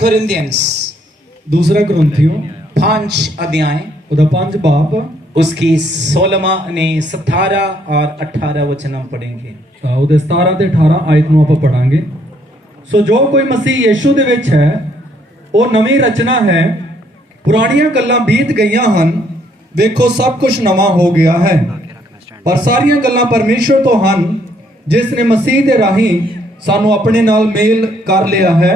कोरिन्थियंस दूसरा कुरिन्थियों 5 अध्याय ਉਹਦਾ 5 ਬਾਪ उसकी 16 ने 17 और 18 वचन हम पढ़ेंगे। ਉਹਦੇ 17 ਤੇ 18 ਆਇਤ ਨੂੰ ਆਪਾਂ ਪੜਾਂਗੇ। ਸੋ ਜੋ ਕੋਈ ਮਸੀਹ ਯੀਸ਼ੂ ਦੇ ਵਿੱਚ ਹੈ ਉਹ ਨਵੀਂ ਰਚਨਾ ਹੈ, ਪੁਰਾਣੀਆਂ ਗੱਲਾਂ ਬੀਤ ਗਈਆਂ ਹਨ, ਵੇਖੋ ਸਭ ਕੁਝ ਨਵਾਂ ਹੋ ਗਿਆ ਹੈ। ਪਰ ਸਾਰੀਆਂ ਗੱਲਾਂ ਪਰਮੇਸ਼ਵਰ ਤੋਂ ਹਨ ਜਿਸ ਨੇ ਮਸੀਹ ਦੇ ਰਾਹੀਂ ਸਾਨੂੰ ਆਪਣੇ ਨਾਲ ਮੇਲ ਕਰ ਲਿਆ ਹੈ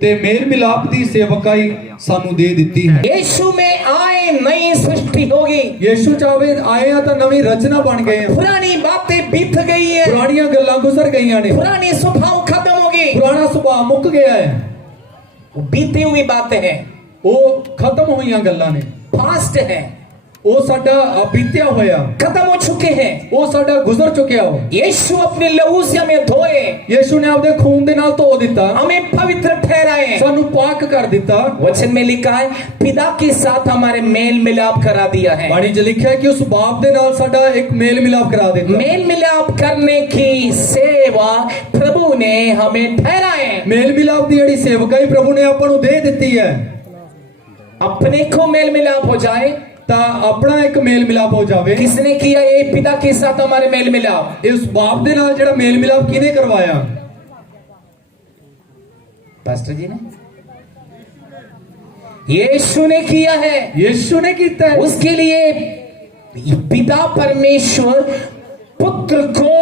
ਤੇ ਮੇਲ ਮਿਲਾਪ ਦੀ ਸੇਵਕਾਈ ਸਾਨੂੰ ਦੇ ਦਿੱਤੀ ਹੈ। यीशु में आए नई सृष्टि होगी। ਯੀਸ਼ੂ ਚਾਵੇ ਆਏ ਆ ਤਾਂ ਨਵੀਂ ਰਚਨਾ ਬਣ ਗਏ ਆ। पुरानी बातें बीत गई है, ਪੁਰਾਣੀਆਂ ਗੱਲਾਂ ਗੁਜ਼ਰ ਗਈਆਂ ਨੇ, पुरानी स्वभाव खत्म होगी, ਪੁਰਾਣਾ ਸੁਭਾਅ ਮੁੱਕ ਗਿਆ ਹੈ, बीती हुई बातें हैं, ਉਹ ਖਤਮ ਹੋਈਆਂ ਗੱਲਾਂ ਨੇ। पास्ट है, ਉਹ ਸਾਡਾ ਬੀਤਿਆ ਹੋਇਆ, खत्म हो चुके हैं। ਉਹ ਸਾਡਾ ਗੁਜ਼ਰ ਚੁੱਕਿਆ ਹੋ। यीशु अपने लहू से हमें धोए, ਯੀਸ਼ੂ ਨੇ ਆਪਦੇ ਖੂਨ ਦੇ ਨਾਲ ਧੋ ਦਿੱਤਾ, हमें पवित्र ठहराए। ਸਾਨੂੰ ਪਾਕ ਕਰ ਦਿੱਤਾ। वचन में लिखा है पिता के साथ हमारे मेल मिलाप करा दिया है। ਬਾਣੀ 'ਚ ਲਿਖਿਆ ਕਿ ਉਸ ਬਾਪ ਦੇ ਨਾਲ ਸਾਡਾ ਇੱਕ ਮੇਲ ਮਿਲਾਪ ਕਰਾ ਦਿੱਤਾ। मेल मिलाप करने की सेवा प्रभु ने हमें ठहराए। ਮੇਲ ਮਿਲਾਪ ਦੀ ਜਿਹੜੀ ਸੇਵਕਾਈ ਪ੍ਰਭੂ ਨੇ ਆਪਾਂ ਨੂੰ ਦੇ ਦਿੱਤੀ ਹੈ। अपने को मेल मिलाप हो जाए ਤਾਂ ਆਪਣਾ ਇੱਕ ਮੇਲ ਮਿਲਾਪ ਹੋ ਜਾਵੇ। किसने किया? ये पिता के साथ हमारे मेल मिलाप। ਇਸ ਬਾਪ ਦੇ ਨਾਲ ਜਿਹੜਾ ਮੇਲ ਮਿਲਾਪ ਕਿਹਨੇ ਕਰਵਾਇਆ? पास्टर जी ने, यीशु ने किया है। ਯੀਸ਼ੂ ਨੇ ਕੀਤਾ ਹੈ। उसके लिए पिता परमेश्वर पुत्र को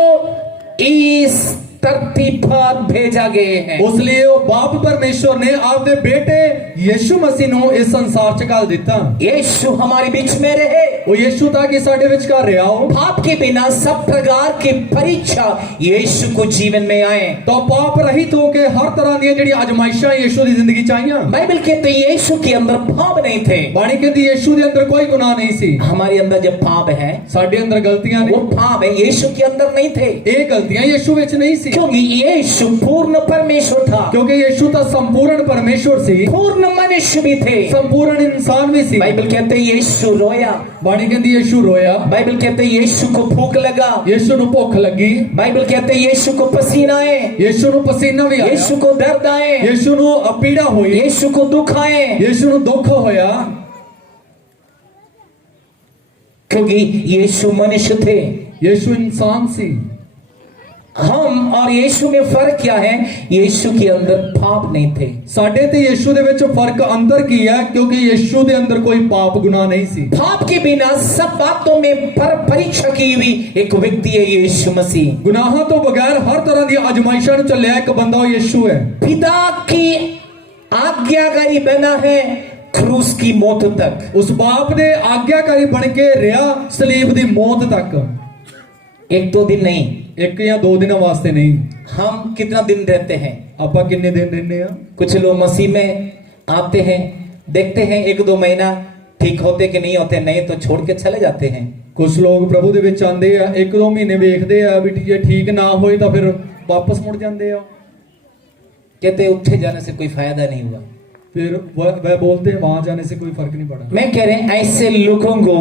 इस धरती पर भेजा गए हैं। ਉਸ ਲਈ ਉਹ ਬਾਪ ਪਰਮੇਸ਼ਵਰ ਨੇ ਆਪਦੇ ਬੇਟੇ ਯੀਸ਼ੂ ਮਸੀਹ ਨੂੰ ਇਸ ਸੰਸਾਰ 'ਚ ਘੱਲ ਦਿੱਤਾ। यीशु हमारे बीच में रहे। ਉਹ ਯੀਸ਼ੂ ਤਾਂ ਕਿ ਸਾਡੇ ਵਿਚਕਾਰ ਰਿਹਾ ਹੋ। पाप के बिना सब प्रकार की परीक्षा यीशु को जीवन में आए। ਤਾਂ ਪਾਪ ਰਹਿਤ ਹੋ ਕੇ ਹਰ ਤਰ੍ਹਾਂ ਦੀਆਂ ਜਿਹੜੀ ਅਜਮਾਇਸ਼ਾਂ ਯੀਸ਼ੂ ਦੀ ਜ਼ਿੰਦਗੀ 'ਚ ਆਈਆਂ। बाइबल कहते हैं यीशु के अंदर पाप नहीं थे। ਬਾਣੀ ਕਹਿੰਦੀ ਯੀਸ਼ੂ ਦੇ ਅੰਦਰ ਕੋਈ ਗੁਨਾਹ ਨਹੀਂ ਸੀ। हमारे अंदर जब पाप है, ਸਾਡੇ ਅੰਦਰ ਗਲਤੀਆਂ ਨੇ, वो पाप है, यीशु के अंदर नहीं थे। ਇਹ ਗਲਤੀਆਂ ਯੀਸ਼ੂ ਵਿੱਚ ਨਹੀਂ ਸੀ, क्योंकि यीशु पूर्ण परमेश्वर था, ਕਿਉਂਕਿ ਯੀਸ਼ੂ ਤਾਂ ਸੰਪੂਰਨ ਪਰਮੇਸ਼ਵਰ ਸੀ, पूर्ण मनुष्य भी थे। ਸੰਪੂਰਨ ਇਨਸਾਨ ਵੀ ਸੀ। बाइबल कहते हैं यीशु रोया। ਬਾਣੀ ਕਹਿੰਦੀ ਯੀਸ਼ੂ ਰੋਇਆ। बाइबल कहते हैं यीशु को भूख लगा। ਯੀਸ਼ੂ ਨੂੰ ਭੁੱਖ ਲੱਗੀ। बाइबल कहते हैं यीशु को पसीना आए, ਯੀਸ਼ੂ ਨੂੰ ਪਸੀਨਾ ਵੀ ਆਇਆ। यीशु को दर्द आए, ਯੀਸ਼ੂ ਨੂੰ ਪੀੜਾ ਹੋਈ। यीशु को दुख आए, ਯੀਸ਼ੂ ਨੂੰ ਦੁੱਖ ਹੋਇਆ, क्योंकि यीशु मनुष्य थे। ਯੀਸ਼ੂ ਇਨਸਾਨ ਸੀ। हम और यीशु में फर्क क्या है? यीशु के अंदर पाप नहीं थे। ਸਾਡੇ ਤੇ ਯੀਸ਼ੂ ਦੇ ਵਿੱਚ ਫਰਕ ਅੰਦਰ ਕੀ ਹੈ? ਕਿਉਂਕਿ ਯੀਸ਼ੂ ਦੇ ਅੰਦਰ ਕੋਈ ਪਾਪ ਗੁਨਾਹ ਨਹੀਂ ਸੀ। पाप के बिना सब बातों में परीक्षा की हुई एक व्यक्ति है यीशु मसीह। ਗੁਨਾਹਾਂ ਤੋਂ ਬਗੈਰ ਹਰ ਤਰ੍ਹਾਂ ਦੀਆਂ ਅਜਮਾਇਸ਼ਾਂ ਨੂੰ ਚੱਲਿਆ ਇੱਕ ਬੰਦਾ ਉਹ ਯੀਸ਼ੂ ਹੈ। पिता की आज्ञाकारी बना है क्रूस की मौत तक। ਉਸ ਬਾਪ ਦੇ ਆਗਿਆਕਾਰੀ ਬਣ ਕੇ ਰਿਹਾ ਸਲੀਬ ਦੀ ਮੌਤ ਤੱਕ। एक दो दिन नहीं, ਇੱਕ ਜਾਂ ਦੋ ਦਿਨਾਂ ਵਾਸਤੇ ਨਹੀਂ। हम कितना दिन रहते हैं? ਆਪਾਂ ਕਿੰਨੇ ਦਿਨ ਰਹਿੰਦੇ ਆ? कुछ लोग मसीह में आते हैं, देखते हैं 1-2 महीना ठीक होते कि नहीं होते, नहीं तो छोड़ के चले जाते हैं। ਕੁਝ ਲੋਕ ਪ੍ਰਭੂ ਦੇ ਵਿੱਚ ਆਉਂਦੇ ਆ, 1-2 ਮਹੀਨੇ ਵੇਖਦੇ ਆ ਵੀ ਜੇ ਠੀਕ ਨਾ ਹੋਏ ਤਾਂ ਫਿਰ ਵਾਪਸ ਮੁੜ ਜਾਂਦੇ ਆ। कहते उठे जाने से कोई फायदा नहीं हुआ। फिर वह बोलते हैं वहां जाने से कोई फर्क नहीं पड़ा। मैं कह रहे हैं ऐसे लोगों को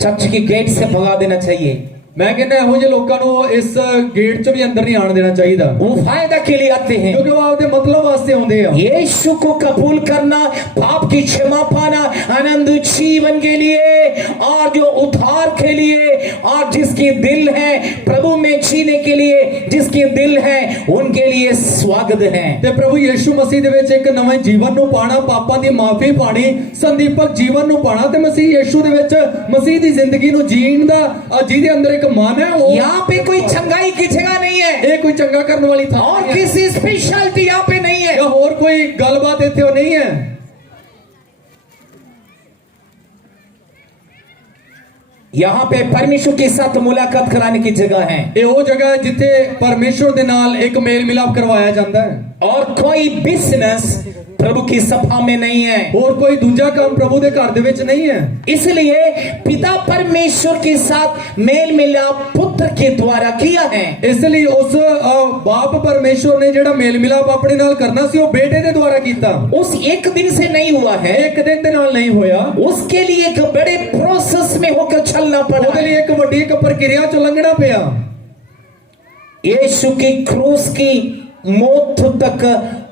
चर्च की गेट से भगा देना चाहिए। मैं कहना ਇਹੋ ਜਿਹੇ ਲੋਕਾਂ ਨੂੰ ਇਸ ਗੇਟ 'ਚ ਵੀ ਅੰਦਰ ਨਹੀਂ ਆਣ ਦੇਣਾ ਚਾਹੀਦਾ। वो फायदा के लिए आते हैं, क्योंकि वो आपके मतलब वास्ते आਉਂਦੇ ਆ। यीशु को कबूल करना, पाप की क्षमा पाना, आनंद जीवन के लिए और जो उद्धार के लिए, और जिसके दिल है प्रभु में जीने के लिए, जिसके दिल है उनके लिए स्वागत है। ਤੇ ਪ੍ਰਭੂ ਯੀਸ਼ੂ ਮਸੀਹ ਦੇ ਵਿੱਚ ਇੱਕ ਨਵੇਂ ਜੀਵਨ ਨੂੰ ਪਾਣਾ, ਪਾਪਾਂ ਦੀ ਮਾਫੀ ਪਾਣੀ, ਸੰਦੀਪਕ ਜੀਵਨ ਨੂੰ ਪਾਣਾ ਤੇ ਮਸੀਹ ਯੀਸ਼ੂ ਦੇ ਵਿੱਚ ਮਸੀਹ ਦੀ ਜ਼ਿੰਦਗੀ ਨੂੰ ਜੀਣ ਦਾ ਜਿਹਦੇ ਅੰਦਰ ਇੱਕ ਮਨ ਹੈ। ਉਹ यहाँ पे कोई चंगाई की जगह नहीं है, ਇਹ ਕੋਈ ਚੰਗਾ ਕਰਨ ਵਾਲੀ ਥਾਂ और किसी स्पेशलिटी यहाँ पे नहीं है, ਜਾਂ ਹੋਰ ਕੋਈ ਗੱਲਬਾਤ ਇੱਥੇ ਉਹ ਨਹੀਂ ਹੈ। यहाँ पे परमेश्वर के साथ मुलाकात कराने की जगह है। ਇਹ ਉਹ ਜਗ੍ਹਾ ਹੈ ਜਿੱਥੇ ਪਰਮੇਸ਼ਵਰ ਦੇ ਨਾਲ ਇੱਕ ਮੇਲ ਮਿਲਾਪ ਕਰਵਾਇਆ ਜਾਂਦਾ ਹੈ। और कोई बिजनेस प्रभु की सभा में नहीं है, ਹੋਰ ਕੋਈ ਦੂਜਾ ਕੰਮ ਪ੍ਰਭੂ ਦੇ ਘਰ ਦੇ ਵਿੱਚ ਨਹੀਂ ਹੈ। इसलिए पिता परमेश्वर के साथ मेल मिलाप पुत्र के द्वारा किया है। ਇਸ ਲਈ ਉਸ ਬਾਪ ਪਰਮੇਸ਼ਵਰ ਨੇ ਜਿਹੜਾ ਮੇਲ ਮਿਲਾਪ ਆਪਣੇ ਨਾਲ ਕਰਨਾ ਸੀ ਉਹ ਬੇਟੇ ਦੇ ਦੁਆਰਾ ਕੀਤਾ। उस एक दिन से नहीं हुआ है, ਇੱਕ ਦਿਨ ਦੇ ਨਾਲ ਨਹੀਂ ਹੋਇਆ। उसके लिए एक बड़े प्रोसेस में होकर चलना पड़ा। ਉਹਦੇ ਲਈ ਇੱਕ ਵੱਡੀ ਇੱਕ ਪ੍ਰਕਿਰਿਆ ਚੋਂ ਲੰਘਣਾ ਪਿਆ। यीशु की क्रूस की मौत तक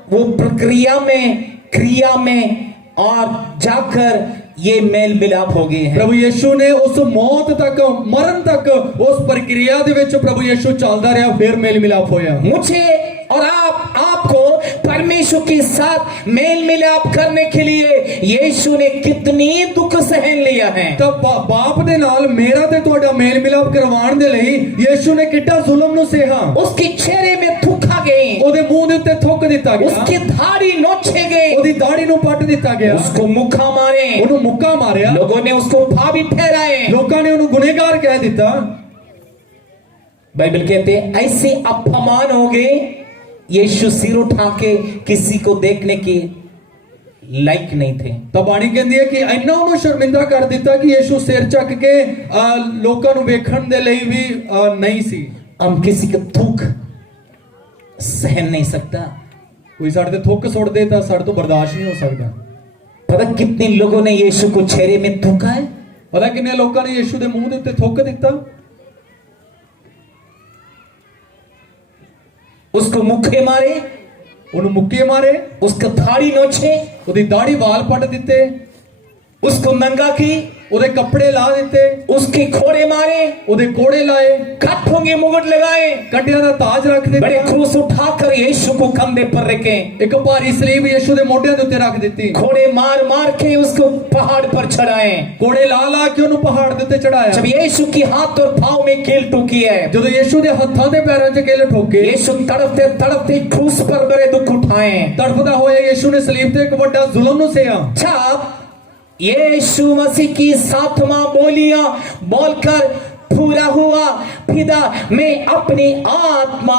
वो प्रक्रिया में, क्रिया में और जाकर ये मेल मिलाप हो गए हैं। प्रभु यीशु ने उस मौत तक, मरण तक उस प्रक्रिया दे विच प्रभु यीशु चलदा रहा, फिर मेल मिलाप होया। मुझे और आपको परमेश्वर के साथ मेल मिलाप करने के लिए यीशु ने कितनी दुख सहन लिया है। तब बाप दे नाल मेरा ते तुहाडा मेल मिलाप करवाउण दे लई यीशु ने किड्डा जुल्म नु सहा। उसके चेहरे में थुका गई, ओदे मुंह दे उत्ते थुक दिता गया, उसकी दाढ़ी नोचे गई, ओदी दाढ़ी नु पट दिता गया, उसको मुक्का मारे, ओनु मुक्का मारिया, लोगों ने उसको पापी ठहराए, लोकां ने ओनु गुनहगार कह दिता। बाइबल कहते हैं ऐसे अपमान हो गए, यीशु सिर उठा के किसी को देखने की लायक नहीं थे। तब बाणी कहती है कि इन्ना उन्होंने शर्मिंदा कर दिता कि यीशु सिर चक के लोकां नु वेखण दे लई भी नहीं सी। हम किसी का थूक सहन नहीं सकता। कोई साढ़े ते थुक सुट दे तां साढ़े तो बर्दाश्त नहीं हो सकता। पता कितने लोगों ने यीशु को चेहरे में थूका है? पता कितने लोगों ने यीशु दे मुंह दे उत्ते थुक दिता, उसको मुक्के मारे, उन्हें मुक्के मारे, उसका दाढ़ी नोचे, उदी दाढ़ी वाल पट दिते, उसको नंगा की, उदे कपड़े ला दिते, उसके खोड़े मारे, उदे कोड़े लाए, काठों के मुकुट लगाए, कंडियां दा ताज रख दिता, बड़े क्रूस उठाकर यीशु को कंधे पर रखे, एक भारी सलीब यीशु दे मोढियां दे उत्ते रख दिती, खोड़े मार मार के उसको पहाड़ पर चढ़ाए, कोड़े ला ला के उन्हें पहाड़ दे उत्ते चढ़ाया। जब यीशु की हाथ और पांव में कील ठोकी है, जब यीशु दे हत्थां ते पैरां च कील ठोके, यीशु तड़पते तड़पते क्रूस पर बड़े दुख उठाए, तड़फदा होया यीशु ने सलीब ते एक बड़ा जुल्म नु सहा। जब यीशु मसीह की सातवां बोलियां बोलकर पूरा हुआ, पिता मैं अपनी आत्मा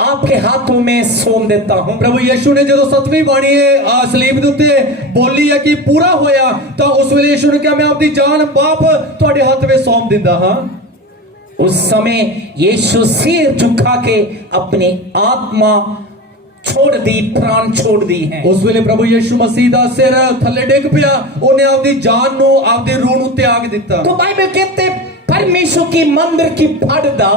आपके हाथों में सौंप देता हूं। प्रभु यीशु ने जो सतवीं बाणी है सलीब दे उत्ते बोली है कि पूरा होया, तो उस वेले यीशु ने कहा मैं अपनी जान बाप तुहाडे हाथ में सौंप दिंदा हां। उस समय यीशु सिर झुका के अपनी आत्मा छोड़ दी, प्राण छोड़ दी है। उस वेले प्रभु यीशु मसीह दा सिर थल्ले डिग पिया, उन्हें अपनी जान नु आपदी रूह नु त्याग दिता। तो बाइबल कहते परमेश्वर की मंदिर की पर्दा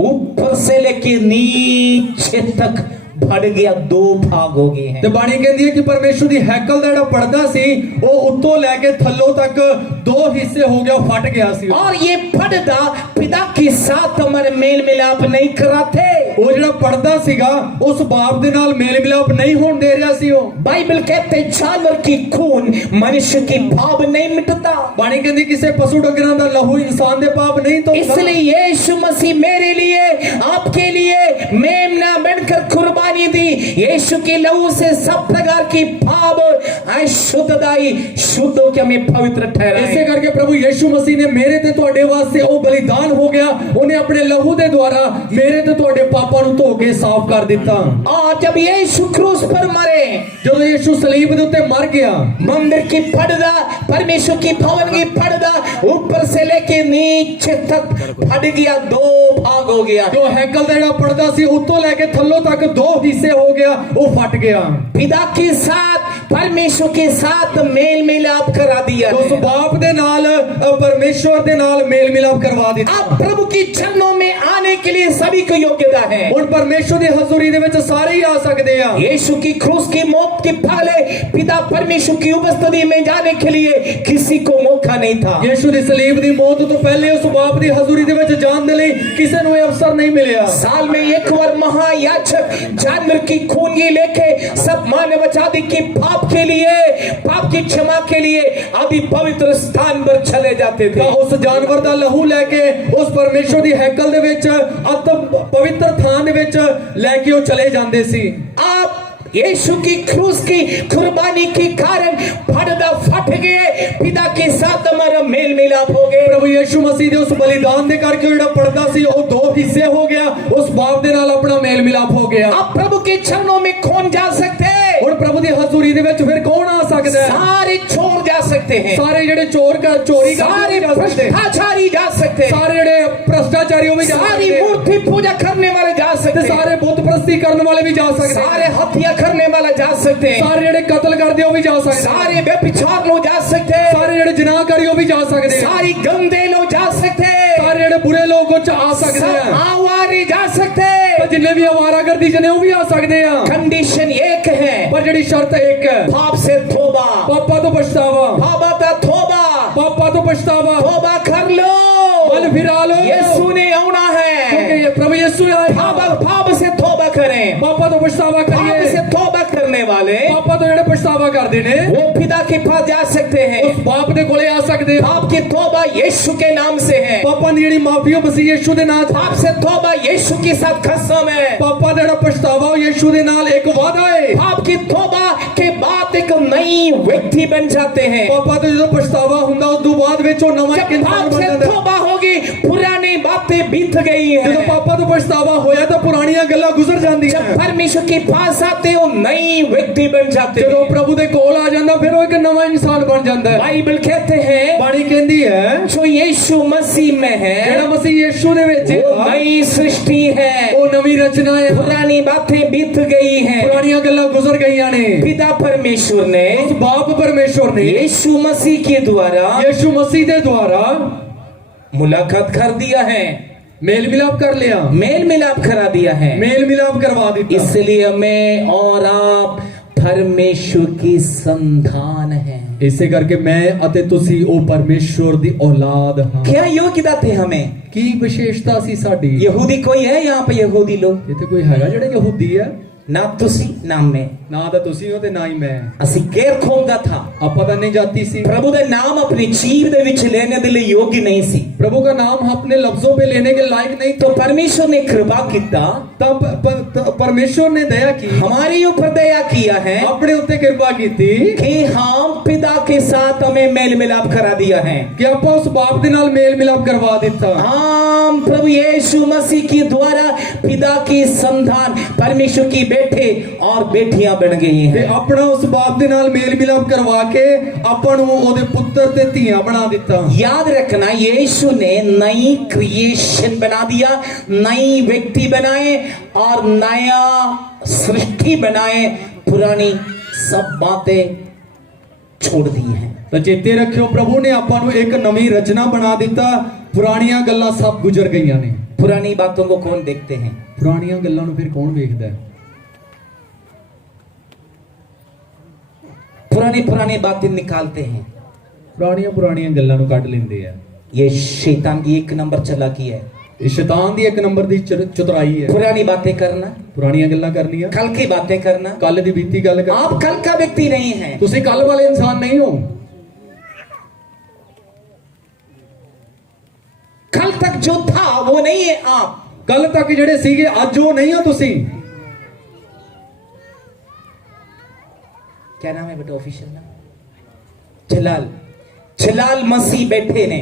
ऊपर से लेके नीचे तक बढ़ गया, दो भाग हो गए हैं। ते बाणी कहती है कि परमेश्वर दी हैकल दा जेड़ा पर्दा सी वो उत्तों लेके थल्लों तक दो हिस्से हो गया, फट गया सी। और ये पर्दा पिता के साथ हमारे मेल मिलाप नहीं कराते। वो जेड़ा पर्दा सीगा उस बाप दे नाल मेल मिलाप नहीं होने दे रहा सी। वो बाइबल कहते जानवर की खून मनुष्य की पाप नहीं मिटता। बाणी कहती किसी पशु डंगरां दा लहू इंसान दे पाप नहीं तो। इसलिए यीशु मसीह मेरे लिए आपके लिए मेमना बनकर कुर्बानी दी। यीशु के लहू से सब प्रकार की पाप अशुद्धताई शुद्ध होकर हमें पवित्र ठहराए। ऐसे करके प्रभु यीशु मसीह ने मेरे ते तुहाडे वास्ते वो बलिदान हो गया, उन्हें अपने लहू दे द्वारा मेरे ते तुहाडे पापां नु धो के साफ कर दिता। और जब यीशु क्रूस पर मरे, जब यीशु सलीब दे उत्ते मर गया, मंदिर की पर्दा, परमेश्वर की भवन की पर्दा ऊपर से लेके नीचे तक फट गया, दो भाग हो गया। जो हैकल दा जेड़ा पर्दा सी उत्तों लेके थल्लों तक दो हिस्से हो गया, वो फट गया। पिता के साथ परमेश्वर के साथ मेल मिलाप करा दिया। उस बाप दे नाल परमेश्वर दे नाल मेल मिलाप करवा दिया। अब प्रभु की चरणों में आने के लिए सभी को योग्यता है। उन परमेश्वर दी हजूरी दे विच सारे ही आ सकते हैं। यीशु की क्रूस की मौत के पहले पिता परमेश्वर की उपस्थिति में जाने के लिए किसी को मौका नहीं था। यीशु दी सलीब दी मौत तो पहले उस बाप दी हजूरी दे विच जान दे लई किसी नु अवसर नहीं मिलिया। साल में एक बार महायाजक जानवर की खून की लेके सब मानव जाति के पाप के लिए, पाप की क्षमा के लिए अभी पवित्र स्थान पर चले जाते थे। उस जानवर दा लहू लेके उस परमेश्वर दी हैकल दे विच अत पवित्र थान दे विच लेके वो चले जांदे सी। आप यीशु की क्रूस की कुर्बानी के कारण पर्दा फट गए, पिता के साथ हमारा मेल मिलाप हो गए। प्रभु यीशु मसीह दे उस बलिदान दे करके जेड़ा पर्दा सी वो दो हिस्से हो गया, उस बाप दे नाल अपना मेल मिलाप हो गया। अब प्रभु के चरणों में कौन जा सकते हैं? और प्रभु दी हजूरी दे विच फिर कौन आ सकदा है? सारे चोर जा सकते हैं, सारे जेड़े चोर का चोरी सारे करते भ्रष्टाचारी जा सकते हैं, सारे जेड़े भ्रष्टाचारी भी जा सारी सकते, मूर्ति पूजा करने वाले जा सकते हैं, सारे बुत प्रस्ती करने वाले भी जा सकते, सारे हत्या करने वाला जा सकते हैं, सारे जेड़े कत्ल करदे वो भी जा सकते, सारे व्यभिचार लोग जा सकते हैं, सारे जेड़े जिनाकारी वो भी जा सकते, सारी गंदे लोग जा सकते हैं, सारे जेड़े बुरे लोग आ सकते हैं, आवारे जा सकते हैं, जिन्ने भी आवारागर्दी जने वो भी आ सकते हैं। कंडीशन एक एक है, पर ਜਿਹੜੀ ਸ਼ਰਤ ਇੱਕ ਹੈ पाप से तौबा, ਪਾਪਾਂ ਤੋਂ ਪਛਤਾਵਾ पापा का तौबा, ਪਾਪਾਂ ਤੋਂ ਪਛਤਾਵਾ तौबा कर लो, ਮਨ ਫਿਰਾ ਲਓ यीशु ने आना ਕਿਉਂਕਿ है। ਇਹ ਪ੍ਰਭੂ ਯਿਸੂ ਆਏ पाप से तौबा करें, ਪਾਪਾਂ ਤੋਂ ਪਛਤਾਵਾ पाप ਕਰੀਏ से तौबा करने वाले ਪਾਪਾਂ ਤੋਂ ਜਿਹੜੇ ਪਛਤਾਵਾ ਕਰਦੇ ਨੇ वो पिता के पास जा सकते हैं। ਉਸ ਬਾਪ ਦੇ ਕੋਲੇ ਆ ਸਕਦੇ ਆ पाप की तौबा यीशु के नाम से है, ਪਾਪਾਂ ਦੀ ਜਿਹੜੀ ਮਾਫੀ ਉਹ ਮਸੀਹ ਯਿਸੂ ਦੇ ਨਾਮ 'ਚ पाप से तौबा यीशु के साथ कसम है। ਪਾਪਾਂ ਦਾ ਜਿਹੜਾ ਪਛਤਾਵਾ ਉਹ ਯਿਸੂ ਦੇ ਨਾਲ ਇੱਕ ਵਾਅਦਾ ਹੈ पाप की तौबा के बाद एक नई व्यक्ति बन जाते हैं। ਪਾਪਾਂ ਤੋਂ ਜਦੋਂ ਪਛਤਾਵਾ ਹੁੰਦਾ ਉਸ ਤੋਂ ਬਾਅਦ ਵਿੱਚ ਉਹ ਨਵਾਂ जब ਇਨਸਾਨ पाप ਬਣ से ਜਾਂਦਾ तौबा होगी, पुरानी बातें बीत गई ਜਦੋਂ है। ਪਾਪਾਂ ਤੋਂ ਪਛਤਾਵਾ ਹੋਇਆ ਤਾਂ ਪੁਰਾਣੀਆਂ ਗੱਲਾਂ ਗੁਜ਼ਰ ਜਾਂਦੀਆਂ जब परमेश्वर के पास आते हो नई व्यक्ति बन जाते ਜਦੋਂ हैं। ਪ੍ਰਭੂ ਦੇ ਕੋਲ ਆ ਜਾਂਦਾ ਫਿਰ ਉਹ ਇੱਕ ਨਵਾਂ ਇਨਸਾਨ ਬਣ ਜਾਂਦਾ ਹੈ बाइबल कहते हैं ਬਾਣੀ ਕਹਿੰਦੀ ਹੈ जो यीशु मसीह में है ਜਿਹੜਾ ਮਸੀਹ ਯਿਸੂ ਦੇ ਵਿੱਚ वो ਆ, नई सृष्टि है। ਉਹ ਨਵੀਂ ਰਚਨਾ ਹੈ पुरानी बातें बीत गई हैं। ਪੁਰਾਣੀਆਂ ਗੱਲਾਂ ਗੁਜ਼ਰ ਗਈਆਂ ਨੇ पिता परमेश्वर ने ਉਸ ਬਾਪ ਪਰਮੇਸ਼ਵਰ ਨੇ यीशु मसीह के द्वारा ਯਿਸੂ ਮਸੀਹ ਦੇ ਦੁਆਰਾ मुलाकात कर दिया है, ਮੇਲ ਮਿਲਾਪ ਕਰ ਲਿਆ मेल मिलाप करा दिया है। ਮੇਲ ਮਿਲਾਪ ਕਰਵਾ ਦਿੱਤਾ इसलिए मैं और आप परमेश्वर की संतान है। ਇਸੇ ਕਰਕੇ ਮੈਂ ਅਤੇ ਤੁਸੀਂ ਉਹ ਪਰਮੇਸ਼ਵਰ ਦੀ ਔਲਾਦ ਹਾਂ क्या योग्यता थे हमें? ਕੀ ਵਿਸ਼ੇਸ਼ਤਾ ਸੀ ਸਾਡੀ यहूदी कोई है यहाँ पे? यहूदी लोग ਇੱਥੇ ਕੋਈ ਹੈਗਾ ਜਿਹੜਾ ਯਹੂਦੀ ਹੈ ना तुसी ना मैं, ਨਾ ਤਾਂ ਤੁਸੀਂ ਹੋ ਤੇ ਨਾ ਹੀ ਮੈਂ ਅਸੀਂ गैर कौम ਦਾ था। ਆਪਾਂ ਤਾਂ ਨਹੀਂ ਜਾਤੀ ਸੀ प्रभु ਦਾ ਨਾਮ अपने जीव ਦੇ ਵਿੱਚ लेने ਦੇ ਲਈ योग्य नहीं ਸੀ। प्रभु का नाम अपने लफ्जों पे लेने के लायक नहीं तो परमेश्वर ने कृपा किया, तब परमेश्वर ने दया की हमारे ऊपर दया किया है अपने उत्ते कृपा की थी कि हम पिता के साथ हमें मेल मिलाप करा दिया है कि आप उस बाप दे नाल मेल मिलाप करवा दिता हम प्रभु यीशु मसीह के द्वारा पिता की संतान परमेश्वर की बेटे और बेटियां बन गई ते हैं। अपना उस बाप दे नाल मेल मिलाप करवा के अपन ओदे पुत्र ते धीयां बना दिता याद रखना, यीशु ने नई क्रिएशन बना दिया, नई व्यक्ति बनाए और नया सृष्टि बनाए, पुरानी सब बातें छोड़ दी हैं। तो चेते रखियो प्रभु ने आपां नूं एक नवी रचना बना दिता पुरानियां गल्लां सब गुजर गईयां ने पुरानी बातों को कौन देखते हैं? पुरानियां गल्लां नूं फिर कौन वेखदा है पुरानी पुरानी बातें निकालते हैं। पुरानियां गल्लां नूं कढ लैंदे आ ये शैतान की एक नंबर चालाकी है। ये शैतान दी एक नंबर दी चतुराई है पुरानी बातें करना, पुरानियां गल्लां करनियां कल की बातें करना। कल दी बीती गल कर आप कल का व्यक्ति नहीं है। तुसी कल वाले इंसान नहीं हो कल तक जो था वो नहीं है आप। कल तक जेड़े सीगे अज वो नहीं हो तुसी क्या नाम है बेटा ऑफिशियल नाम? जलाल, जलाल मसीह बैठे ने।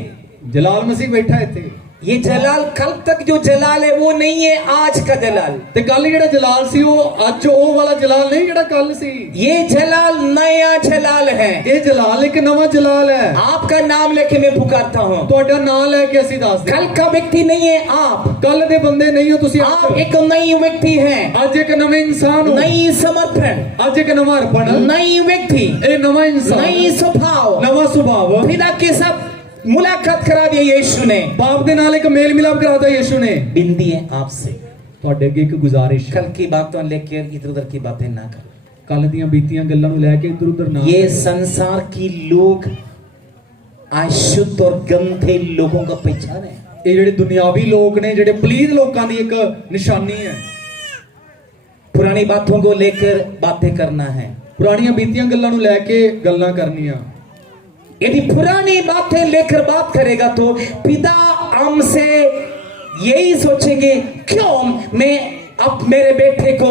जलाल मसीह बैठा है इत्थे ये जलाल कल तक जो जलाल है वो नहीं है आज का जलाल। ते कल जेड़ा जलाल सी वो अज ओ वाला जलाल नहीं जेड़ा कल सी ये जलाल नया जलाल है। ये जलाल एक नवा जलाल है आपका नाम लेके मैं पुकारता हूँ। तुहाडा नाम लेके ਅਸੀਂ ਦੱਸਦੇ कल का व्यक्ति नहीं है आप। कल दे बंदे नहीं हो तुसी आप एक नई व्यक्ति हैं, ਅੱਜ ਇੱਕ ਨਵੇਂ ਇਨਸਾਨ ਹੋ नई समर्पण, ਅੱਜ ਇੱਕ ਨਵਾਂ ਅਰਪਣ नई व्यक्ति, ਇਹ ਨਵਾਂ ਇਨਸਾਨ नई स्वभाव, नवा सुभाव पिता के साथ मुलाकात करा दी यीशु ने। बाप दे नाल एक मेल मिलाप कराता यीशु ने बिनती है आपसे, ਤੁਹਾਡੇ ਅੱਗੇ ਇੱਕ ਗੁਜ਼ਾਰਿਸ਼ कल की बातों लेके इधर उधर की बातें ना करो। ਕੱਲ ਦੀਆਂ ਬੀਤੀਆਂ ਗੱਲਾਂ ਨੂੰ ਲੈ ਕੇ ਇੱਧਰ ਉੱਧਰ ਨਾ ये संसार की लोग अशुद्ध और गंदे लोगों का पहचान है। ਇਹ ਜਿਹੜੇ ਦੁਨਿਆਵੀ ਲੋਕ ਨੇ ਜਿਹੜੇ ਪਲੀਦ ਲੋਕਾਂ ਦੀ ਇੱਕ ਨਿਸ਼ਾਨੀ ਹੈ पुरानी बातों को लेकर बातें करना है। ਪੁਰਾਣੀਆਂ ਬੀਤੀਆਂ ਗੱਲਾਂ ਨੂੰ ਲੈ ਕੇ ਗੱਲਾਂ ਕਰਨੀਆਂ यदि पुरानी बातें लेकर बात करेगा तो पिता हमसे यही सोचेंगे, क्यों मैं अब मेरे बेटे को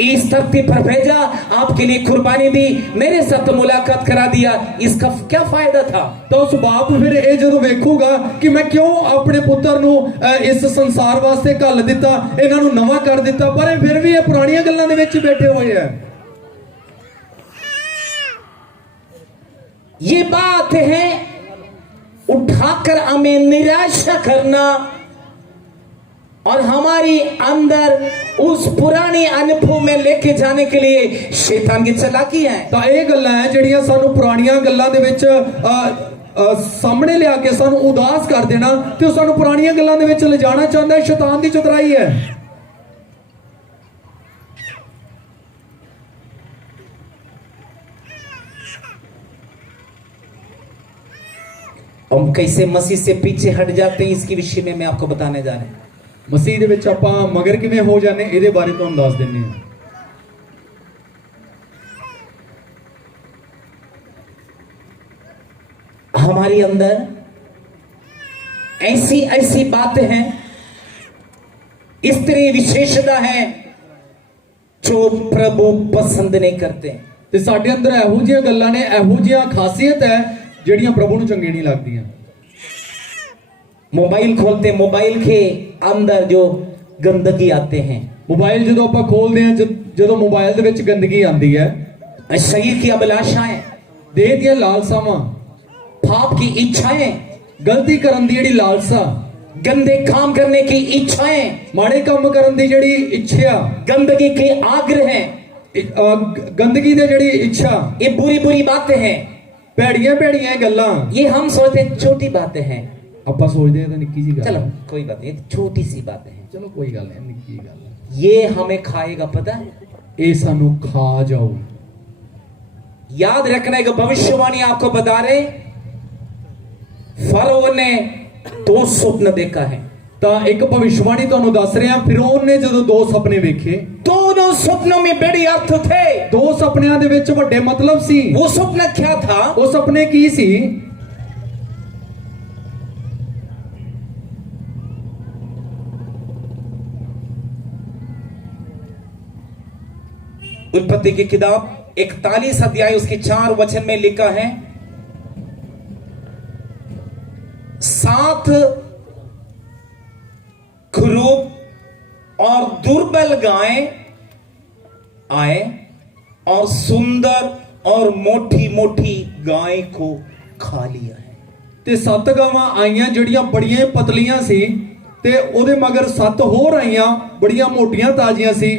इस धरती पर भेजा, आपके लिए कुर्बानी दी, मेरे साथ मुलाकात करा दिया, इसका क्या फायदा था? ਤਾਂ ਉਸ ਬਾਪ ਫਿਰ ਇਹ ਜਦੋਂ ਵੇਖੂਗਾ ਕਿ ਮੈਂ ਕਿਉਂ ਆਪਣੇ ਪੁੱਤਰ ਨੂੰ ਇਸ ਸੰਸਾਰ ਵਾਸਤੇ ਘੱਲ ਦਿੱਤਾ, ਇਹਨਾਂ ਨੂੰ ਨਵਾਂ ਕਰ ਦਿੱਤਾ, ਪਰ ਇਹ ਫਿਰ ਵੀ ਇਹ ਪੁਰਾਣੀਆਂ ਗੱਲਾਂ ਦੇ ਵਿੱਚ ਬੈਠੇ ਹੋਏ ਆ। ये बात है उठाकर हमें निराशा करना और हमारी अंदर उस पुराने अनुभव में लेके जाने के लिए शैतान की चालाकी है। ਤਾਂ ਇਹ ਗੱਲਾਂ ਹੈ ਜਿਹੜੀਆਂ ਸਾਨੂੰ ਪੁਰਾਣੀਆਂ ਗੱਲਾਂ ਦੇ ਵਿੱਚ ਸਾਹਮਣੇ ਲਿਆ ਕੇ ਸਾਨੂੰ ਉਦਾਸ ਕਰ ਦੇਣਾ ਤੇ ਉਹ ਸਾਨੂੰ ਪੁਰਾਣੀਆਂ ਗੱਲਾਂ ਦੇ ਵਿੱਚ ਲਿਜਾਣਾ ਚਾਹੁੰਦਾ ਹੈ। ਸ਼ੈਤਾਨ ਦੀ ਚਤੁਰਾਈ ਹੈ। हम कैसे मसीह से पीछे हट जाते हैं इसके विषय में मैं आपको बताने जा रहे हैं। ਮਸੀਹ ਦੇ ਵਿੱਚ ਆਪਾਂ ਮਗਰ ਕਿਵੇਂ ਹੋ ਜਾਂਦੇ ਇਹਦੇ ਬਾਰੇ ਤੁਹਾਨੂੰ ਦੱਸ ਦਿੰਨੇ ਆ। हमारे अंदर ऐसी ऐसी बातें हैं, इस तरह विशेषता है जो प्रभु पसंद नहीं करते। ਤੇ ਸਾਡੇ ਅੰਦਰ ਇਹੋ ਜਿਹੀਆਂ ਗੱਲਾਂ ਨੇ, ਇਹੋ ਜਿਹੀਆਂ ਖਾਸੀਅਤ ਹੈ ਜਿਹੜੀਆਂ ਪ੍ਰਭੂ ਨੂੰ ਚੰਗੀਆਂ ਨਹੀਂ ਲੱਗਦੀਆਂ। मोबाइल खोलते, मोबाइल के अंदर जो गंदगी आते हैं, ਮੋਬਾਈਲ ਜਦੋਂ ਆਪਾਂ ਖੋਲਦੇ ਹਾਂ, ਜਦੋਂ ਮੋਬਾਈਲ ਦੇ ਵਿੱਚ ਗੰਦਗੀ ਆਉਂਦੀ ਹੈ, शरीर की अभिलाषाएं, ਦੇਹ ਦੀਆਂ ਲਾਲਸਾਵਾਂ, पाप की इच्छाएं, ਗਲਤੀ ਕਰਨ ਦੀ ਜਿਹੜੀ ਲਾਲਸਾ, गंदे काम करने की इच्छाएं, ਮਾੜੇ ਕੰਮ ਕਰਨ ਦੀ ਜਿਹੜੀ ਇੱਛਾ, गंदगी के आग्रह हैं, ਗੰਦਗੀ ਦੀ ਜਿਹੜੀ ਇੱਛਾ, ये बुरी बुरी बातें हैं। ਭੈੜੀਆਂ ਭੈੜੀਆਂ ਗੱਲਾਂ ये हम सोचते छोटी बातें हैं, ਆਪਾਂ ਸੋਚਦੇ ਆ ਤਾਂ ਨਿੱਕੀ ਜੀ ਗੱਲ चलो ਹੈ। कोई बात नहीं, छोटी सी बातें हैं। ਚਲੋ ਕੋਈ ਗੱਲ ਨਹੀਂ, ਨਿੱਕੀ ਗੱਲ ਹੈ। ये हमें खाएगा, पता है? ਇਹ ਸਾਨੂੰ ਖਾ ਜਾਓ। याद रखना है कि भविष्यवाणी आपको बता रहे, फरोह ने 2 स्वप्न देखा है। ਤਾਂ ਇੱਕ ਭਵਿष्यवाणी ਤੁਹਾਨੂੰ ਦੱਸ ਰਿਹਾ, ਫਿਰੌਨ ਨੇ ਜਦੋਂ 2 ਸੁਪਨੇ ਵੇਖੇ, दोनों स्वप्नों में बड़े अर्थ थे। 2 ਸੁਪਨਿਆਂ ਦੇ ਵਿੱਚ ਵੱਡੇ ਮਤਲਬ ਸੀ। वो स्वप्न क्या था? ਉਹ ਸੁਪਨੇ ਕੀ ਸੀ? उत्पत्ति की किताब 41 अध्याय उसके 4 वचन में लिखा है, 7 क्रूब और दुर्बल गायें आए और सुंदर और मोटी मोटी गाय को खा लिया है। ਤੇ 7 ਗਾਵਾਂ ਆਈਆਂ ਜਿਹੜੀਆਂ ਬੜੀਆਂ ਪਤਲੀਆਂ ਸੀ, ਤੇ ਉਹਦੇ ਮਗਰ 7 ਹੋਰ ਆਈਆਂ ਬੜੀਆਂ ਮੋਟੀਆਂ ਤਾਜ਼ੀਆਂ ਸੀ,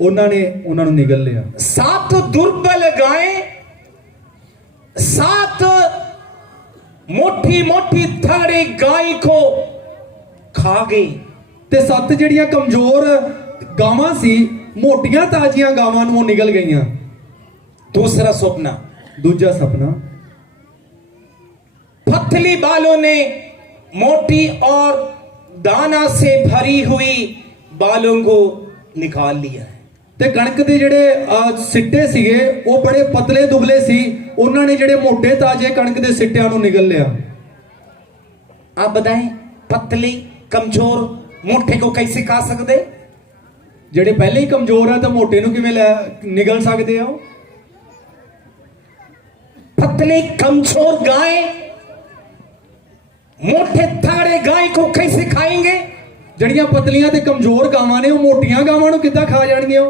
ਉਹਨਾਂ ਨੇ ਉਹਨਾਂ ਨੂੰ ਨਿਗਲ ਲਿਆ। 7 दुर्बल गायें 7 मोटी मोटी थड़ी गाय को खा गई। ਤੇ 7 ਜਿਹੜੀਆਂ ਕਮਜ਼ੋਰ ਗਾਵਾਂ ਸੀ, ਮੋਟੀਆਂ ਤਾਜ਼ੀਆਂ ਗਾਵਾਂ ਨੂੰ ਉਹ ਨਿਗਲ ਗਈਆਂ। दूसरा स्वप्न, ਦੂਜਾ ਸੁਪਨਾ, पतली बालों ने मोटी और दाना से भरी हुई बालों को निकाल लिया है। ਤੇ ਕਣਕ ਦੇ ਜਿਹੜੇ ਸਿੱਟੇ ਸੀਗੇ ਉਹ ਬੜੇ ਪਤਲੇ ਦੁਬਲੇ ਸੀ, ਉਹਨਾਂ ਨੇ ਜਿਹੜੇ ਮੋਟੇ ਤਾਜ਼ੇ ਕਣਕ ਦੇ ਸਿੱਟਿਆਂ ਨੂੰ ਨਿਗਲ ਲਿਆ। आप बताएं, पतली कमजोर मोटे को कैसे खा सकते? ਜਿਹੜੇ ਪਹਿਲੇ ਹੀ ਕਮਜ਼ੋਰ ਆ ਤਾਂ ਮੋਟੇ ਨੂੰ ਕਿਵੇਂ ਨਿਗਲ ਸਕਦੇ ਆ? पतली कमजोर गाय मोटे थाड़े गाय को कैसे खाएंगे? ਜਿਹੜੀਆਂ ਪਤਲੀਆਂ ਤੇ ਕਮਜ਼ੋਰ ਗਾਵਾਂ ਨੇ ਉਹ ਮੋਟੀਆਂ ਗਾਵਾਂ ਨੂੰ ਕਿੱਦਾਂ ਖਾ ਜਾਣਗੀਆਂ?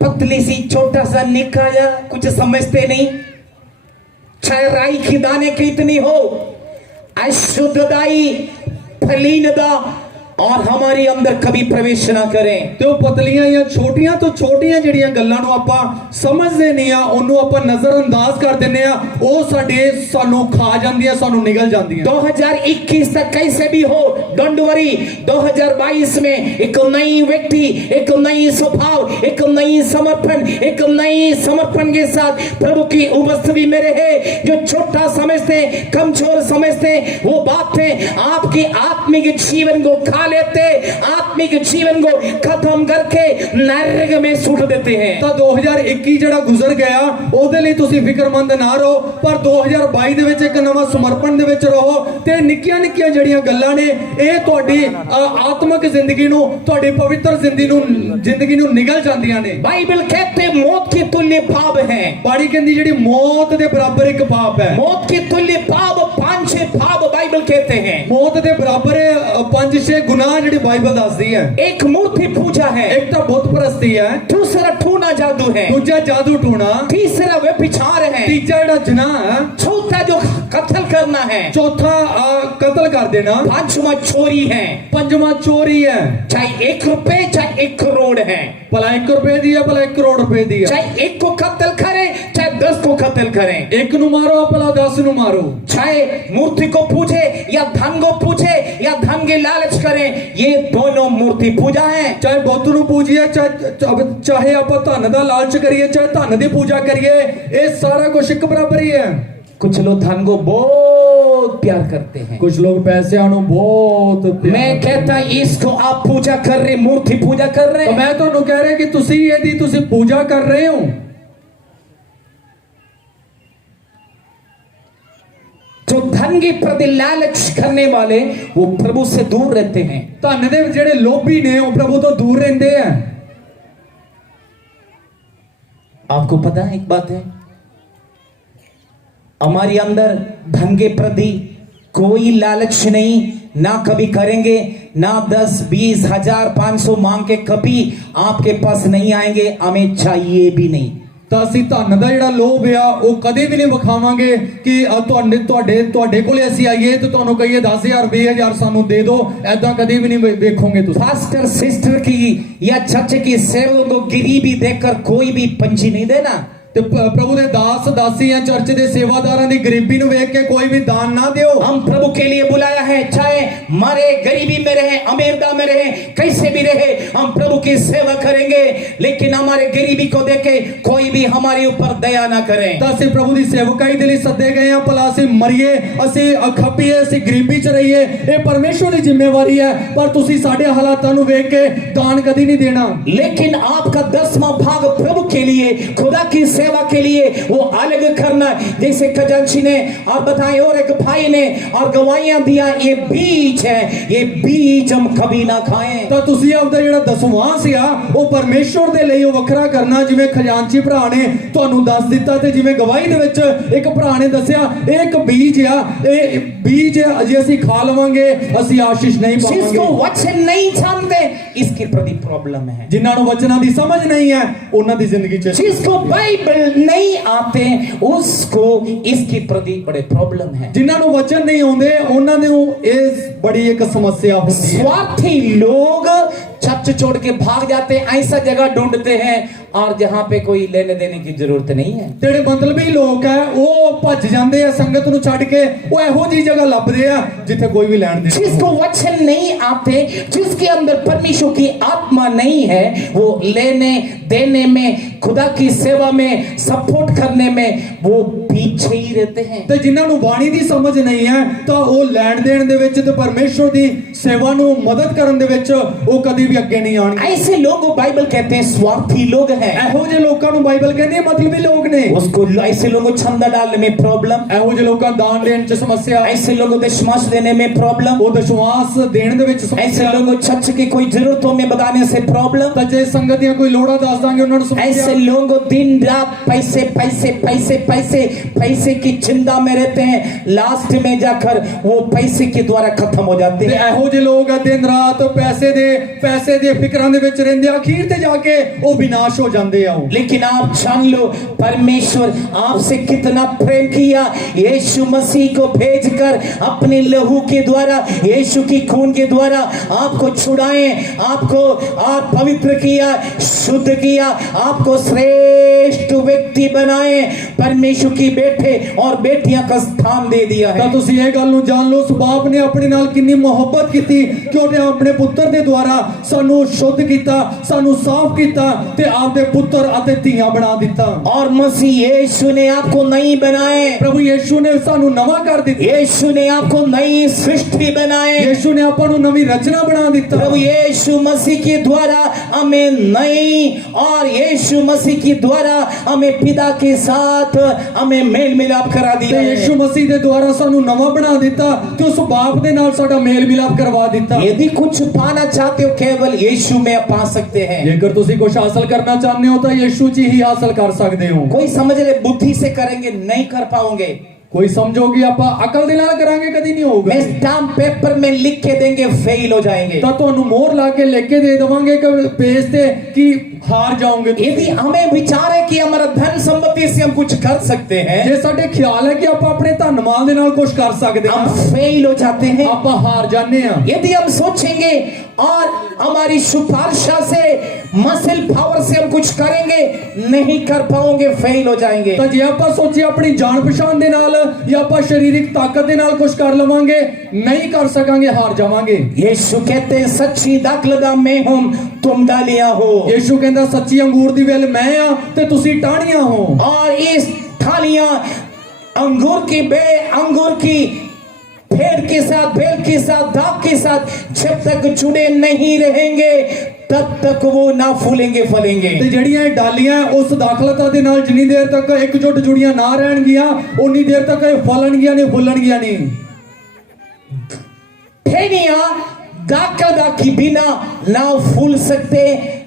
पतली सी छोटा सा निकाया, कुछ समझते नहीं। चाहे राई की दाने की इतनी हो, अशुद्धदाई फलीनदा और हमारे अंदर कभी प्रवेश ना करें। ਤੇ ਉਹ ਪਤਲੀਆਂ ਜਾਂ ਛੋਟੀਆਂ ਤੋਂ ਛੋਟੀਆਂ ਜਿਹੜੀਆਂ ਗੱਲਾਂ ਨੂੰ ਆਪਾਂ ਸਮਝਦੇ ਨਹੀਂ ਆ, ਉਹਨੂੰ ਆਪਾਂ ਨਜ਼ਰਅੰਦਾਜ਼ ਕਰ ਦਿੰਦੇ ਆ, ਉਹ ਸਾਨੂੰ ਖਾ ਜਾਂਦੀਆਂ, ਸਾਨੂੰ ਨਿਗਲ ਜਾਂਦੀਆਂ। 2021 तक कैसे भी हो, डोंट वरी, 2022 में एक नई व्यक्ति, एक नई स्वभाव, एक नई समर्पण, एक नई समर्पण के साथ प्रभु की उपस्थिति में रहे। जो छोटा समझते, कमजोर समझते, वो बातें आपके आत्मिक जीवन को खा लेते, आत्मिक जीवन को खत्म करके नरक में सुट देते हैं। ਤਾਂ 2021 ਜਿਹੜਾ ਗੁਜ਼ਰ ਗਿਆ ਉਹਦੇ ਲਈ ਤੁਸੀਂ ਫਿਕਰਮੰਦ ਨਾ ਰਹੋ, ਪਰ 2022 ਦੇ ਵਿੱਚ ਇੱਕ ਨਵਾਂ ਸਮਰਪਣ ਦੇ ਵਿੱਚ ਰਹੋ। ਤੇ ਨਿੱਕੀਆਂ ਨਿੱਕੀਆਂ ਜਿਹੜੀਆਂ ਗੱਲਾਂ ਨੇ ਇਹ ਤੁਹਾਡੀ ਆਤਮਿਕ ਜ਼ਿੰਦਗੀ ਨੂੰ, ਤੁਹਾਡੀ ਪਵਿੱਤਰ ਜ਼ਿੰਦਗੀ ਨੂੰ ਨਿਗਲ ਜਾਂਦੀਆਂ ਨੇ। बाइबल कहते मौत के तुल्य पाप है। ਬਾਣੀ ਕਹਿੰਦੀ ਜਿਹੜੀ ਮੌਤ ਦੇ ਬਰਾਬਰ ਇੱਕ ਪਾਪ ਹੈ। मौत के तुल्य पाप 5-6 पाप बाइबल कहते हैं। ਮੌਤ ਦੇ ਬਰਾਬਰ 5-6 ਗੁਨਾਹ ਜਿਹੜੀ ਬਾਈਬਲ ਦੱਸਦੀ ਹੈ। एक मूर्ति पूजा है, ਇੱਕ ਤਾਂ ਬੁੱਤ ਪ੍ਰਸਤੀ ਹੈ, दूसरा टूना जादू है, ਦੂਜਾ ਜਾਦੂ ਟੂਣਾ, तीसरा व्यभिचार है, ਤੀਜਾ ਜਿਹੜਾ ਜਨਾਹ ਹੈ, चौथा जो कत्ल करना है, ਚੌਥਾ ਕਤਲ ਕਰ ਦੇਣਾ, पांचवा चोरी है। ਪੰਜਵਾਂ ਚੋਰੀ ਹੈ। चाहे 1 रुपए चाहे 1 करोड़ है, ਭਲਾ 1 ਰੁਪਏ ਦੀ ਹੈ, ਭਲਾ 1 ਕਰੋੜ ਰੁਪਏ ਦੀ ਹੈ। चाहे 1 को कत्ल करे चाहे 10 को कत्ल करें, एक नु मारो भला 10 नु मारो। चाहे मूर्ति को पूजे या धन को पूजे या धन के लालच करें, ये दोनों मूर्ति पूजा है। चाहे बुत नु पूजिए, चाहे आप धन दा लालच करिए, चाहे धन दी पूजा करिए, ये सारा कुछ एक बराबर ही है। कुछ लोग धन को बहुत प्यार करते हैं, कुछ लोग पैसे आनो बहुत प्यार। मैं कहता इसको आप पूजा कर रहे, मूर्ति पूजा कर रहे, तो मैं तो कह रहे कि तुसी यदि तुसी पूजा कर रहे हो, जो धन के प्रति लालच करने वाले वो प्रभु से दूर रहते हैं। धन दे जेड़े लोभी ने वो प्रभु तो दूर रहते हैं। आपको पता है एक बात है, हमारे अंदर धन के प्रति कोई लालच नहीं, ना कभी करेंगे, ना 10, 20, 1000, 500 मांग के कभी आपके पास नहीं आएंगे, हमें चाहिए भी नहीं। ਤਾਂ ਅਸੀਂ ਧਨ ਦਾ ਜਿਹੜਾ ਲੋਭ ਆ ਉਹ ਕਦੇ ਵੀ ਨਹੀਂ ਵਿਖਾਵਾਂਗੇ ਕਿ ਤੁਹਾਡੇ ਕੋਲੇ ਅਸੀਂ ਆਈਏ ਤੇ ਤੁਹਾਨੂੰ ਕਹੀਏ 10000 20000 ਸਾਨੂੰ ਦੇ ਦਿਓ, ਐਦਾਂ ਕਦੇ ਵੀ ਨਹੀਂ ਵੇਖੋਗੇ ਤੁਸੀਂ। पास्टर सिस्टर की या चर्च की सेवकों को गरीबी देखकर कोई भी पंछी नहीं देना। ਤੇ ਪ੍ਰਭੂ ਦੇ ਦਾਸ ਦਾਸੀਆਂ ਚਰਚ ਦੇ ਸੇਵਾਦਾਰਾਂ ਦੀ ਗਰੀਬੀ ਨੂੰ ਵੇਖ ਕੇ ਕੋਈ ਵੀ ਦਾਨ ਨਾ ਦਿਓ। हम प्रभु के लिए बुलाया है, चाहे मरे गरीबी में रहे, अमीरता में रहे, कैसे भी रहे, हम प्रभु की सेवा करेंगे, लेकिन हमारे गरीबी को देखे कोई भी हमारे ऊपर दया ना करे। ਤਾਂ ਅਸੀਂ ਪ੍ਰਭੂ ਦੀ ਸੇਵਕਾਈ ਦੇ ਲਈ ਸੱਦੇ ਗਏ ਆ, ਭਲਾ ਅਸੀਂ ਮਰੀਏ, ਅਸੀਂ ਖੱਪੀਏ, ਅਸੀਂ ਗਰੀਬੀ ਚ ਰਹੀਏ, ਇਹ ਪਰਮੇਸ਼ਵਰ ਦੀ ਜ਼ਿੰਮੇਵਾਰੀ ਹੈ, ਪਰ ਤੁਸੀਂ ਸਾਡੇ ਹਾਲਾਤਾਂ ਨੂੰ ਵੇਖ ਕੇ ਦਾਨ ਕਦੀ ਨਹੀਂ ਦੇਣਾ। लेकिन आपका 10वां भाग प्रभु के लिए, खुदा की सेवा के लिए वो अलग करना, जैसे खजांची ने और बताए और एक भाई ने और गवाहियां दिया, ये बीज है, ये बीज हम कभी ना खाएं। ਤਾਂ ਤੁਸੀਂ ਆਪਦਾ ਜਿਹੜਾ ਦਸਵਾਂਸ ਆ ਉਹ ਪਰਮੇਸ਼ਵਰ ਦੇ ਲਈ ਉਹ ਵੱਖਰਾ ਕਰਨਾ, ਜਿਵੇਂ ਖਜ਼ਾਨਚੀ ਭਰਾ ਨੇ ਤੁਹਾਨੂੰ ਦੱਸ ਦਿੱਤਾ ਤੇ ਜਿਵੇਂ ਗਵਾਹੀ ਦੇ ਵਿੱਚ ਇੱਕ ਭਰਾ ਨੇ ਦੱਸਿਆ, ਇਹ ਇੱਕ ਬੀਜ ਆ, ਇਹ ਬੀਜ ਜੇ ਅਸੀਂ ਖਾ ਲਵਾਂਗੇ ਅਸੀਂ ਆਸ਼ੀष नहीं जिसको पावांगे। वचन नहीं जानते इसके प्रति प्रॉब्लम है, ਜਿਨ੍ਹਾਂ ਨੂੰ ਵਚਨਾਂ ਦੀ ਸਮਝ ਨਹੀਂ ਹੈ ਉਹਨਾਂ ਦੀ ਜ਼ਿੰਦਗੀ 'ਚ, जिसको बाइबल नहीं आते उसको इसके प्रति बड़े प्रॉब्लम है। ਜਿਨ੍ਹਾਂ ਨੂੰ ਵਚਨ ਨਹੀਂ ਆਉਂਦੇ ਉਹਨਾਂ ਨੂੰ ਇਹ ਬੜੀ ਇੱਕ ਸਮੱਸਿਆ ਹੁੰਦੀ ਹੈ। स्वार्थी लोग चर्च छोड़ के भाग जाते हैं, ऐसा जगह ढूंढते हैं और जहां पे कोई लेने देने की जरूरत नहीं है। ਜਿਹੜੇ ਮਤਲਬੀ ਲੋਕ ਹੈ ਉਹ ਭੱਜ ਜਾਂਦੇ ਆ ਸੰਗਤ ਨੂੰ ਛੱਡ ਕੇ, ਉਹ ਇਹੋ ਜਿਹੀ ਜਗ੍ਹਾ ਲੱਭਦੇ ਆ ਜਿੱਥੇ ਕੋਈ ਵੀ ਲੈਣ ਦੇਣ। जिसको वचन नहीं आते, जिसके अंदर परमेश्वर की आत्मा नहीं है, वो लेने देने में, खुदा की सेवा में, सपोर्ट करने में वो पीछे ही रहते हैं। ਤੇ ਜਿਨ੍ਹਾਂ ਨੂੰ ਬਾਣੀ ਦੀ ਸਮਝ ਨਹੀਂ ਹੈ ਤਾਂ ਉਹ ਲੈਣ ਦੇਣ ਦੇ ਵਿੱਚ ਤੇ ਪਰਮੇਸ਼ਵਰ ਦੀ ਸੇਵਾ ਨੂੰ ਮਦਦ ਕਰਨ ਦੇ ਵਿੱਚ ਉਹ ਕਦੀ ਵੀ ਅੱਗੇ ਨਹੀਂ ਆਣਗੇ। ऐसे लोग बाइबल कहते हैं स्वार्थी लोग हैं। ਇਹੋ ਜਿਹੇ ਲੋਕਾਂ ਨੂੰ ਬਾਈਬਲ ਕਹਿੰਦੀ ਹੈ ਮਤਲਬੀ ਲੋਕ ਨੇ। उसको ऐसे लोगों को चंदा डालने में प्रॉब्लम, ਇਹੋ ਜਿਹੇ ਲੋਕਾਂ ਨੂੰ ਦਾਨ ਦੇਣ 'ਚ ਸਮੱਸਿਆ, ऐसे लोगों को दशमांश देने में प्रॉब्लम, ਉਹ ਦਸ਼ਵਾਂਸ ਦੇਣ ਦੇ ਵਿੱਚ ऐसे ਸਮੱਸਿਆ, लोगों को चर्च की कोई जरूरतों में बताने से प्रॉब्लम, ਤਾਂ ਜੇ ਸੰਗਤ ਦੀਆਂ ਕੋਈ ਲੋੜਾਂ ਦੱਸ ਦਾਂਗੇ ਉਹਨਾਂ ਨੂੰ ਸਮੱਸਿਆ। ऐसे लोगों को दिन रात पैसे पैसे पैसे पैसे पैसे की चिंता में रहते हैं, लास्ट में जाकर वो पैसे के द्वारा खत्म हो जाते ਤੇ हैं। ਇਹੋ ਜਿਹੇ ਲੋਕ ਆ ਦਿਨ ਰਾਤ ਪੈਸੇ ਦੇ ਫਿਕਰਾਂ ਦੇ ਵਿੱਚ ਰਹਿੰਦੇ ਆ, ਅਖੀਰ ਤੇ ਜਾ ਕੇ ਉਹ ਵਿਨਾਸ਼ ਹੋ ਜਾਂਦੇ ਆ। लेकिन आप जान लो परमेश्वर आपसे कितना प्रेम किया, यीशु मसीह को भेजकर अपने लहू के द्वारा, यीशु की खून के द्वारा आपको छुड़ाए, आपको और पवित्र किया, शुद्ध किया, आपको श्रेष्ठ व्यक्ति बनाए, परमेश्वर की बेटे और बेटियां का स्थान दे दिया ਤਾਂ है। ਤੁਸੀਂ ਇਹ ਗੱਲ ਨੂੰ ਜਾਣ ਲਓ, ਉਸ ਬਾਪ ਨੇ ਆਪਣੇ ਨਾਲ ਕਿੰਨੀ ਮੁਹੱਬਤ ਕੀਤੀ ਕਿ ਉਹਨੇ ਆਪਣੇ ਪੁੱਤਰ ਦੇ ਦੁਆਰਾ ਸਾਨੂੰ ਸ਼ੁੱਧ ਕੀਤਾ, ਸਾਨੂੰ ਸਾਫ਼ ਕੀਤਾ ਤੇ ਆਪਦੇ ਪੁੱਤਰ ਅਤੇ ਧੀਆਂ ਬਣਾ ਦਿੱਤਾ। और मसीह यीशु ने आपको नहीं बनाए, ਪ੍ਰਭੂ ਯੀਸ਼ੂ ਨੇ ਸਾਨੂੰ ਨਵਾਂ ਕਰ ਦਿੱਤਾ। यीशु ने आपको नई सृष्टि बनाए, ਯੀਸ਼ੂ ਨੇ ਆਪਾਂ ਨੂੰ ਨਵੀਂ ਰਚਨਾ ਬਣਾ ਦਿੱਤਾ। प्रभु यीशु मसीह के द्वारा हमें नई, और यीशु मसीह के द्वारा हमें पिता के साथ हमें मेल मिलाप करा ਤੇ दिया है। ਯੀਸ਼ੂ ਮਸੀਹ ਦੇ ਦੁਆਰਾ ਸਾਨੂੰ ਨਵਾਂ ਬਣਾ ਦਿੱਤਾ ਤੇ ਉਸ ਬਾਪ ਦੇ ਨਾਲ ਸਾਡਾ ਮੇਲ ਮਿਲਾਪ ਕਰਵਾ ਦਿੱਤਾ। यदि कुछ पाना चाहते हो केवल यीशु में आप पा सकते हैं। ਜੇਕਰ ਤੁਸੀਂ ਕੁਝ ਹਾਸਲ ਕਰਨਾ ਚਾਹੁੰਦੇ ਹੋ ਤਾਂ ਯੀਸ਼ੂ 'ਚ ਹੀ ਹਾਸਲ ਕਰ ਸਕਦੇ ਹੋ। कोई समझ रहे बुद्धि से करेंगे नहीं कर पाओगे, ਕੋਈ ਸਮਝੋਗੇ ਆਪਾਂ ਅਕਲ ਦੇ ਨਾਲ ਕਰਾਂਗੇ ਕਦੀ ਨਹੀਂ ਹੋਊਗਾ। मैं स्टाम्प पेपर में लिख के देंगे फेल हो जाएंगे। ਤਾਂ ਤੁਹਾਨੂੰ ਮੋਹਰ ਲਾ ਕੇ ਲਿਖ ਕੇ ਦੇ ਦੇਵਾਂਗੇ ਕਿ ਪੇਜ ਤੇ ਕਿ हार जाओगे तुसी। यदि हमें विचार है कि हमारा धन संपत्ति से हम कुछ कर सकते हैं, जे साडे ख्याल है कि आप अपने धन माल दे नाल कुछ कर सकते हम हैं, फेल हो जाते हैं। आप हार जाने हैं। यदि हम सोचेंगे और हमारी सिफारिशा से मसल पावर से हम कुछ करेंगे, नहीं कर पाओगे, फेल हो जाएंगे। तो जे आप सोचिए अपनी जान पहचान दे नाल या आप शारीरिक ताकत दे नाल कुछ कर लवांगे, नहीं कर सकांगे, हार जावांगे। यीशु कहते हैं सच्ची दाखलदा मैं हूं, तुम डालियां हो। यीशु कहता सच्ची अंगूर दी वेल मैं आ ते तुसी टाहनियां हो। और इस ठालियां अंगूर की पेड़ के साथ, बेल के साथ, दाग के साथ जब तक जुड़े नहीं रहेंगे तब तक वो ना फूलेंगे फलेंगे। ते जड़ियां डालियां उस दाखलता दे नाल जिनी देर तक एकजुट जुड़ियां ना रहणगियां उन्नी देर तक फलणगियां नहीं, फुलणगियां नहीं। ठेलियां दाखलता की बिना ना फूल सकते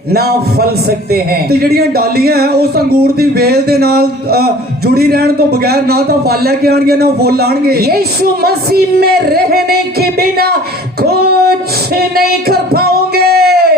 ना फल सकते हैं। ते जड़ियां डालियां है उस अंगूर दी वेल दे नाल जुड़ी रहन तो बगैर ना तो फल लेके आणगे ना फुल आणगे। यीशु मसीह में रहने के बिना कुछ नहीं कर पाओगे।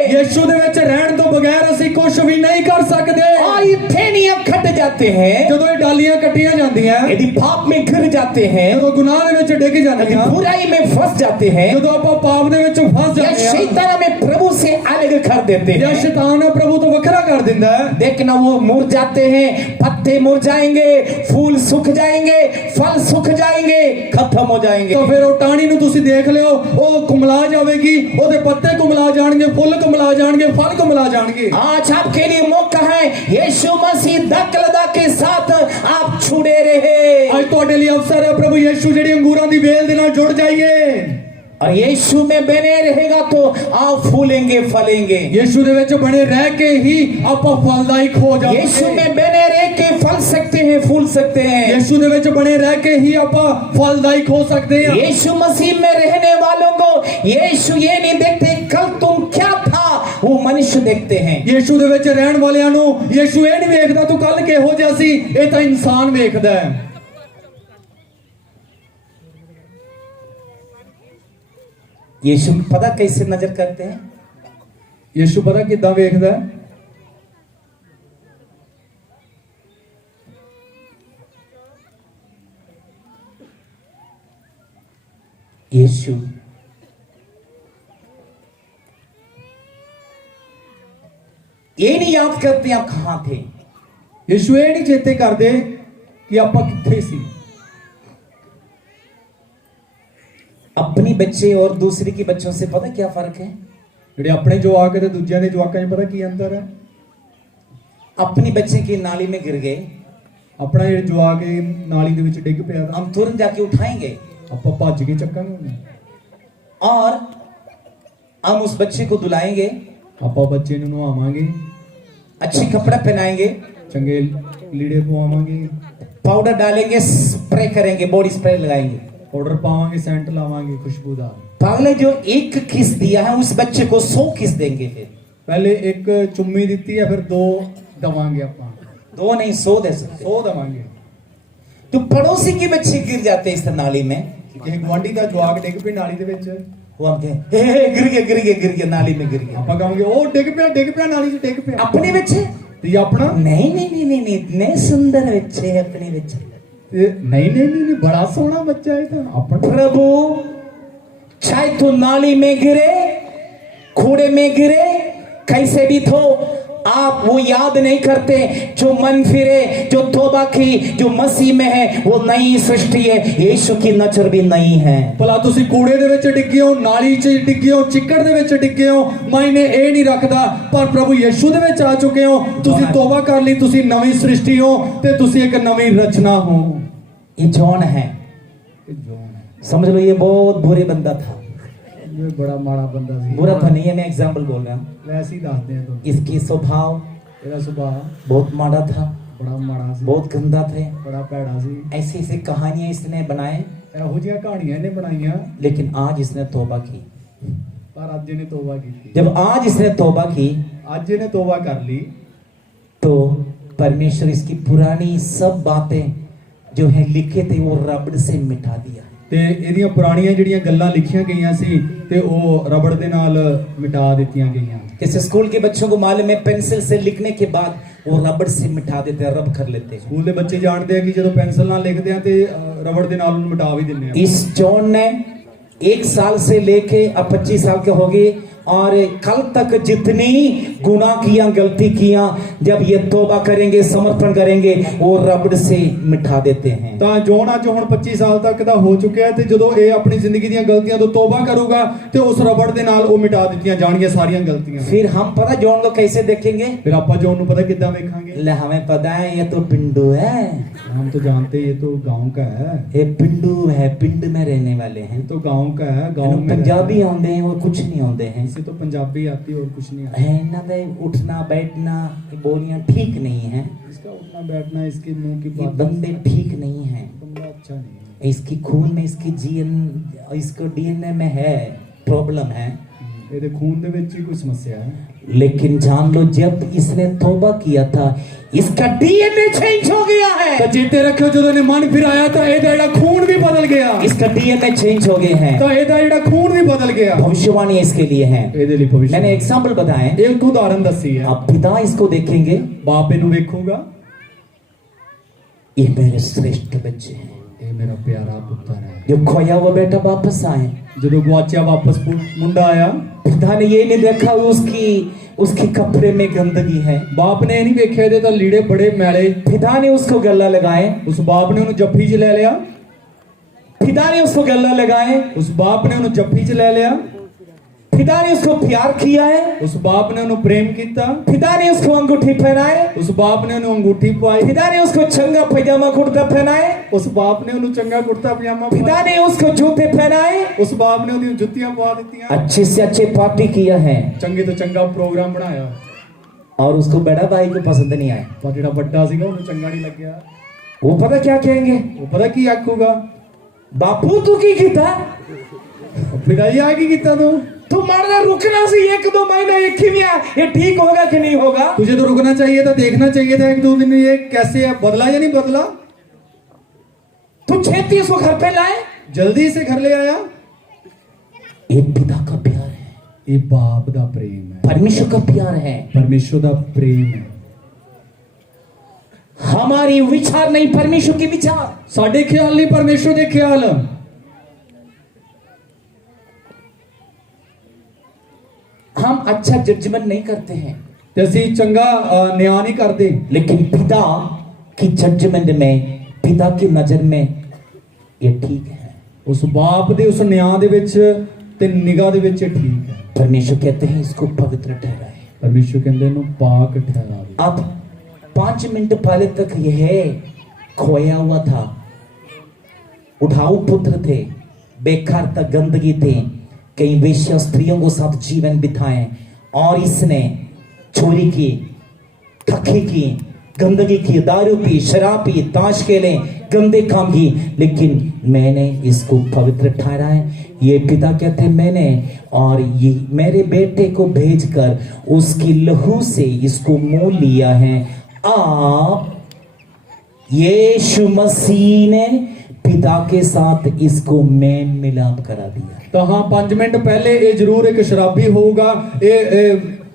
यीशु दे विच रहन तो बगैर ਅਸੀਂ कुछ भी नहीं कर सकते। और ये ठेलियां कट जाते हैं ਜਦੋਂ ਇਹ डालियां कटियां ਜਾਂਦੀਆਂ, यदि पाप में गिर जाते हैं, ਜਦੋਂ ਗੁਨਾਹ ਦੇ ਵਿੱਚ ਡਿੱਗ यदि ਜਾਂਦੀਆਂ, बुराई में फंस जाते हैं, ਜਦੋਂ ਆਪਾਂ ਪਾਪ ਦੇ ਵਿੱਚ ਫਸ या ਜਾਂਦੇ ਆ शैतान हमें प्रभु से अलग कर देते ਜਾਂ हैं। शैतान प्रभु ਤੋਂ ਵੱਖਰਾ ਕਰ ਦਿੰਦਾ ਹੈ। देखना वो मुरझाते हैं, पत्ते मुरझाएंगे, फूल सूख जाएंगे, फल सूख जाएंगे, खत्म हो जाएंगे। ਤਾਂ ਫਿਰ ਉਹ ਟਾਹਣੀ ਨੂੰ ਤੁਸੀਂ ਦੇਖ ਲਿਓ, ਉਹ ਕੁਮਲਾ ਜਾਵੇਗੀ, ਉਹਦੇ ਪੱਤੇ ਕੁਮਲਾ ਜਾਣਗੇ, ਫੁੱਲ ਕੁਮਲਾ ਜਾਣਗੇ, ਫਲ ਕੁਮਲਾ जाणगे। आज आपके लिए मौका है, यीशु मसीह दाखलता के साथ आप छुड़े रहे। ਅੱਜ ਤੁਹਾਡੇ ਲਈ ਅਵਸਰ ਹੈ, ਪ੍ਰਭੂ ਯੀਸ਼ੂ ਜਿਹੜੀ ਅੰਗੂਰਾਂ ਦੀ ਵੇਲ ਦੇ ਨਾਲ ਜੁੜ ਜਾਈਏ। और यीशु में बने रहेगा तो आप फूलेंगे फलेंगे। ਯੀਸ਼ੂ ਦੇ ਵਿੱਚ ਬਣੇ ਰਹਿ ਕੇ ਹੀ ਆਪਾਂ ਫਲਦਾਇਕ ਹੋ ਜਾਵਾਂਗੇ। यीशु में बने रह के फल सकते हैं, फूल सकते हैं। ਯੀਸ਼ੂ ਦੇ ਵਿੱਚ ਬਣੇ ਰਹਿ ਕੇ ਹੀ ਆਪਾਂ ਫਲਦਾਇਕ ਹੋ ਸਕਦੇ ਹਾਂ। यीशु मसीह में रहने वालों को यीशु ये नहीं देखते कल तुम क्या था, वो मनुष्य देखते हैं। ਯੀਸ਼ੂ ਦੇ ਵਿੱਚ ਰਹਿਣ ਵਾਲਿਆਂ ਨੂੰ ਯੀਸ਼ੂ ਇਹ ਨਹੀਂ ਵੇਖਦਾ ਤੂੰ ਕੱਲ ਕਿਹੋ ਜਿਹਾ ਸੀ, ਇਹ ਤਾਂ ਇਨਸਾਨ ਵੇਖਦਾ ਹੈ। यीशु पता कैसे नजर करते हैं? ਯੀਸ਼ੂ ਪਤਾ ਕਿੱਦਾਂ ਵੇਖਦਾ ਹੈ? यीशु ये नहीं याद करते आप कहां थे। ਯੀਸ਼ੂ ਇਹ ਨਹੀਂ ਚੇਤੇ ਕਰਦੇ ਕਿ ਆਪਾਂ ਕਿੱਥੇ ਸੀ। अपनी बच्चे और दूसरे के बच्चों से पता क्या फर्क है? ਜਿਹੜੇ ਆਪਣੇ ਜਵਾਕ ਤੇ ਦੂਜਿਆਂ ਦੇ ਜਵਾਕਾਂ 'ਚ ਪਤਾ ਕੀ ਅੰਤਰ ਹੈ? अपनी बच्चे की नाली में गिर गए, ਆਪਣਾ ਜਿਹੜਾ ਜਵਾਕ ਇਹ ਨਾਲੀ ਦੇ ਵਿੱਚ ਡਿੱਗ ਪਿਆ ਤਾਂ हम तुरंत जाके उठाएंगे ਆਪਾਂ ਭੱਜ ਕੇ ਚੱਕਾਂਗੇ ਉਹਨੂੰ। और हम उस बच्चे को दुलाएंगे, ਆਪਾਂ ਬੱਚੇ ਨੂੰ ਨਵਾਵਾਂਗੇ, अच्छी कपड़ा पहनाएंगे, ਚੰਗੇ ਲੀੜੇ ਪਵਾਵਾਂਗੇ, पाउडर डालेंगे, स्प्रे करेंगे, बॉडी स्प्रे लगाएंगे। ਪਾਊਡਰ ਪਾਵਾਂਗੇ, ਸੈਂਟ लावांगे खुशबूदार। पहले जो एक किस दिया है उस बच्चे को 100 किस देंगे। फिर ਪਹਿਲੇ ਇੱਕ ਚੁੰਮੀ ਦਿੱਤੀ ਹੈ, ਫਿਰ ਦੋ ਦਵਾਂਗੇ ਆਪਾਂ, 2 नहीं 100 दे सकते। 100 ਦਵਾਂਗੇ। तो पड़ोसी के बच्चे गिर जाते हैं इस नाली में, ਕਿਸੇ ਗਵਾਂਢੀ ਦਾ ਜਵਾਕ ਡਿੱਗ ਪਿਆ ਨਾਲੀ ਦੇ ਵਿੱਚ, वो हम कहें हे गिर गया नाली में गिर गया। ਆਪਾਂ ਕਹਾਂਗੇ ਉਹ ਡਿੱਗ ਪਿਆ ਨਾਲੀ 'ਚ ਡਿੱਗ ਪਿਆ। अपने बच्चे ਤੇ ਇਹ ਆਪਣਾ नहीं इतने सुंदर बच्चे हैं अपने बच्चे। नहीं बड़ा सोहना बच्चा है तो अपन। प्रभु चाहे तो नाली में गिरे, कूड़े में गिरे, कैसे भी तो आप वो याद नहीं करते। जो मन फिरे, जो तौबा की, जो मसीह में है, वो नई सृष्टि है। यीशु की नजर भी नई है। ਭਲਾ ਤੁਸੀਂ ਕੂੜੇ ਦੇ ਵਿੱਚ ਡਿੱਗੇ ਹੋ, ਨਾਲੀ 'ਚ ਡਿੱਗੇ ਹੋ, ਚਿੱਕੜ ਦੇ ਵਿੱਚ ਡਿੱਗੇ ਹੋ, ਮਾਇਨੇ ਇਹ ਨਹੀਂ ਰੱਖਦਾ, ਪਰ ਪ੍ਰਭੂ ਯੀਸ਼ੂ ਦੇ ਵਿੱਚ ਆ ਚੁੱਕੇ ਹੋ, ਤੁਸੀਂ ਤੌਬਾ ਕਰ ਲਈ, ਤੁਸੀਂ ਨਵੀਂ ਸ੍ਰਿਸ਼ਟੀ ਹੋ ਤੇ ਤੁਸੀਂ ਇੱਕ ਨਵੀਂ ਰਚਨਾ ਹੋ। ये जॉन है, समझ लो ये बहुत बुरे बंदा था। ये बड़ा माड़ा बंदा ਸੀ। बुरा तो नहीं है, मैं एग्जाम्पल बोल रहा हूँ। ਵੈਸੇ ਹੀ ਦੱਸਦੇ ਆ ਤੁਹਾਨੂੰ। इसकी स्वभाव ਇਹਦਾ ਸੁਭਾਅ बहुत माड़ा था, ਬੜਾ ਮਾੜਾ ਸੀ, बहुत गंदा थे। ਬੜਾ ਭੈੜਾ ਸੀ। ऐसी ऐसी कहानियां इसने बनाए, ਇਹੋ ਜਿਹੀਆਂ ਕਹਾਣੀਆਂ ਇਹਨੇ ਬਣਾਈਆਂ, लेकिन आज इसने तौबा की। ਪਰ ਅੱਜ ਇਹਨੇ ਤੋਬਾ ਕੀਤੀ। जब आज इसने तौबा की ਅੱਜ ਇਹਨੇ ਤੋਬਾ ਕਰ ਲਈ तो परमेश्वर इसकी पुरानी सब बातें जो है लिखे थे वो रबड़ से मिटा दिया। ਤੇ ਇਹਦੀਆਂ ਪੁਰਾਣੀਆਂ ਜਿਹੜੀਆਂ ਗੱਲਾਂ ਲਿਖੀਆਂ ਗਈਆਂ ਸੀ ਤੇ ਉਹ ਰਬੜ ਦੇ ਨਾਲ ਮਿਟਾ ਦਿੱਤੀਆਂ ਗਈਆਂ। जैसे स्कूल के बच्चों को मालूम है, पेंसिल से लिखने के बाद वो रबड़ से मिटा देते हैं, रब कर लेते हैं। ਸਕੂਲ ਦੇ ਬੱਚੇ ਜਾਣਦੇ ਆ ਕਿ ਜਦੋਂ ਪੈਨਸਲ ਨਾਲ ਲਿਖਦੇ ਆ ਤੇ ਰਬੜ ਦੇ ਨਾਲ ਉਹਨੂੰ ਮਿਟਾ ਵੀ ਦਿੰਦੇ ਆ। इस जॉन ने 1 साल से लेके अब 25 साल के हो गए और कल तक जितनी गुनाह किया, गलती किया, जब ये तौबा करेंगे, समर्पण करेंगे, वो रबड़ से मिटा देते हैं। ਤਾਂ ਜੋਨ ਅੱਜ ਹੁਣ 25 ਸਾਲ ਤੱਕ ਦਾ ਹੋ ਚੁੱਕਿਆ ਤੇ ਜਦੋਂ ਇਹ ਆਪਣੀ ਜ਼ਿੰਦਗੀ ਦੀਆਂ ਗਲਤੀਆਂ ਤੋਂ ਤੌਬਾ ਕਰੂਗਾ ਤੇ ਉਸ ਰਬੜ ਦੇ ਨਾਲ ਉਹ ਮਿਟਾ ਦਿੱਤੀਆਂ ਜਾਣਗੀਆਂ ਸਾਰੀਆਂ ਗਲਤੀਆਂ। फिर हम पता जॉन को कैसे देखेंगे? ਫਿਰ ਆਪਾਂ ਜੋਨ ਨੂੰ ਪਤਾ ਕਿੱਦਾਂ ਵੇਖਾਂਗੇ? ले हमें पता है ये तो पिंडू है, हम तो जानते हैं ये तो गांव का है, ये पिंडू है, पिंड में रहने वाले हैं। ये तो गांव का है, गांव में पंजाबी आते हैं, वो कुछ नहीं आते हैं। इसे तो पंजाबी आती है और कुछ नहीं आता। है ना दे उठना बैठना बोलियां ठीक नहीं है, इसका उठना बैठना, इसके मुंह की ये बात बंदे ठीक नहीं है, बंदा अच्छा नहीं है। इसकी खून में, इसकी जीन, इसको डीएनए में है प्रॉब्लम है। ਇਹਦੇ ਖੂਨ ਦੇ ਵਿੱਚ ਹੀ ਕੋਈ ਸਮੱਸਿਆ ਹੈ। लेकिन जान लो, जब इसने तौबा किया था, इसका डीएनए चेंज हो गया है। ਤਾਂ ਚੇਤੇ ਰੱਖਿਓ ਜਦੋਂ ਇਹਨੇ ਮਨ ਫਿਰਾਇਆ ਤਾਂ ਇਹਦਾ ਜਿਹੜਾ ਖੂਨ ਵੀ ਬਦਲ ਗਿਆ। इसका डीएनए चेंज हो गए हैं। ਤਾਂ ਇਹਦਾ ਜਿਹੜਾ ਖੂਨ ਵੀ ਬਦਲ ਗਿਆ। भविष्यवाणी इसके लिए है। ਇਹਦੇ ਲਈ ਭਵਿੱਖ मैंने एग्जाम्पल बताए, ਇੱਕ ਉਦਾਹਰਨ ਦੱਸੀ ਹੈ। आप पिता इसको देखेंगे, ਬਾਪ ਇਹਨੂੰ ਵੇਖੂਗਾ, ये मेरे श्रेष्ठ बच्चे हैं, ਇਹ ਮੇਰਾ ਪਿਆਰਾ ਪੁੱਤਰ ਹੈ। जो खोया हुआ बेटा वापस आए। ਜਦੋਂ ਗੁਆਚਿਆ ਵਾਪਸ ਮੁੰਡਾ ਆਇਆ, पिता ने ये नहीं देखा उसकी कपड़े में गंदगी है। ਬਾਪ ਨੇ ਇਹ ਨਹੀਂ ਵੇਖਿਆ ਇਹਦੇ ਤਾਂ ਲੀੜੇ ਬੜੇ ਮੈਲੇ। पिता ने उसको गल्ला लगाए, ਉਸ ਬਾਪ ਨੇ ਉਹਨੂੰ ਜੱਫੀ 'ਚ ਲੈ ਲਿਆ। पिता ने उसको गल्ला लगाए, ਉਸ ਬਾਪ ਨੇ ਉਹਨੂੰ ਜੱਫੀ 'ਚ ਲੈ ਲਿਆ। पिता ने उसको प्यार किया है, ਉਸ ਬਾਪ ਨੇ ਉਹਨੂੰ ਪ੍ਰੇਮ ਕੀਤਾ। पिता ने उसको अंगूठी पहनाए, ਉਸ ਬਾਪ ਨੇ ਉਹਨੂੰ ਅੰਗੂਠੀ ਪਾਈ। पिता ने उसको चंगा पैजामा कुर्ता पहनाए, ਉਸ ਬਾਪ ਨੇ ਉਹਨੂੰ ਚੰਗਾ ਕੁੜਤਾ ਪਜਾਮਾ पिता ਪਾਇਆ। ने उसको जूते पहनाए, ਉਸ ਬਾਪ ਨੇ ਉਹਦੀਆਂ ਜੁੱਤੀਆਂ ਪਵਾ ਦਿੱਤੀਆਂ। अच्छे से अच्छे पार्टी किया है। ਚੰਗੇ ਤੋਂ ਚੰਗਾ ਪ੍ਰੋਗਰਾਮ ਬਣਾਇਆ। और उसको बड़ा भाई को पसंद नहीं आया। ਪਰ ਜਿਹੜਾ ਵੱਡਾ ਸੀਗਾ ਉਹਨੂੰ ਚੰਗਾ ਨਹੀਂ ਲੱਗਿਆ। वो पता क्या कहेंगे? ਉਹ ਪਤਾ ਕੀ ਆਖੂਗਾ? बापू तू की कीता, ਪਿਤਾਜੀ ਆ ਕੀ ਕੀਤਾ ਤੂੰ? तू मरना रुकना सी 1-2 महीना, एक ही में ये ठीक होगा कि नहीं होगा? तुझे तो रुकना चाहिए था, देखना चाहिए था 1-2 दिन ये कैसे है, बदला या नहीं बदला। तू छेती उसको घर पे लाए, जल्दी से घर ले आया। ये पिता का प्यार है, ये बाप दा प्रेम है, परमेश्वर का प्यार है। परमेश्वर दा प्रेम है। हमारी विचार नहीं, परमेश्वर की विचार। साडे ख्याल नहीं, परमेश्वर दे ख्याल। हम अच्छा जजमेंट नहीं करते हैं, ते असीं चंगा न्याय नहीं करते, लेकिन पिता की जजमेंट में, पिता की नजर में ये ठीक है। उस बाप दे उस न्याय दे विच ते निगाह दे विच ठीक है। परमेश्वर कहते हैं इसको पवित्र ठहराए। परमेश्वर कहते हैं इन्हूं पाक ठहरावे। अब 5 मिनट पहले तक यह खोया हुआ था, उठाऊ पुत्र थे, बेकार तक गंदगी थे, कई वेश्या स्त्रियों को साथ जीवन बिताए, और इसने चोरी की, ठगी की, गंदगी की, दारू पी, शराब पी, ताश खेले, गंदे काम की, लेकिन मैंने इसको पवित्र ठहराया। ये पिता कहते हैं मैंने और ये मेरे बेटे को भेजकर उसकी लहू से इसको मोल लिया है। आप यीशु मसीह ने पिता के साथ इसको मेल मिलाप करा दिया। तो हाँ 5 मिनट पहले ये जरूर एक शराबी होगा, ये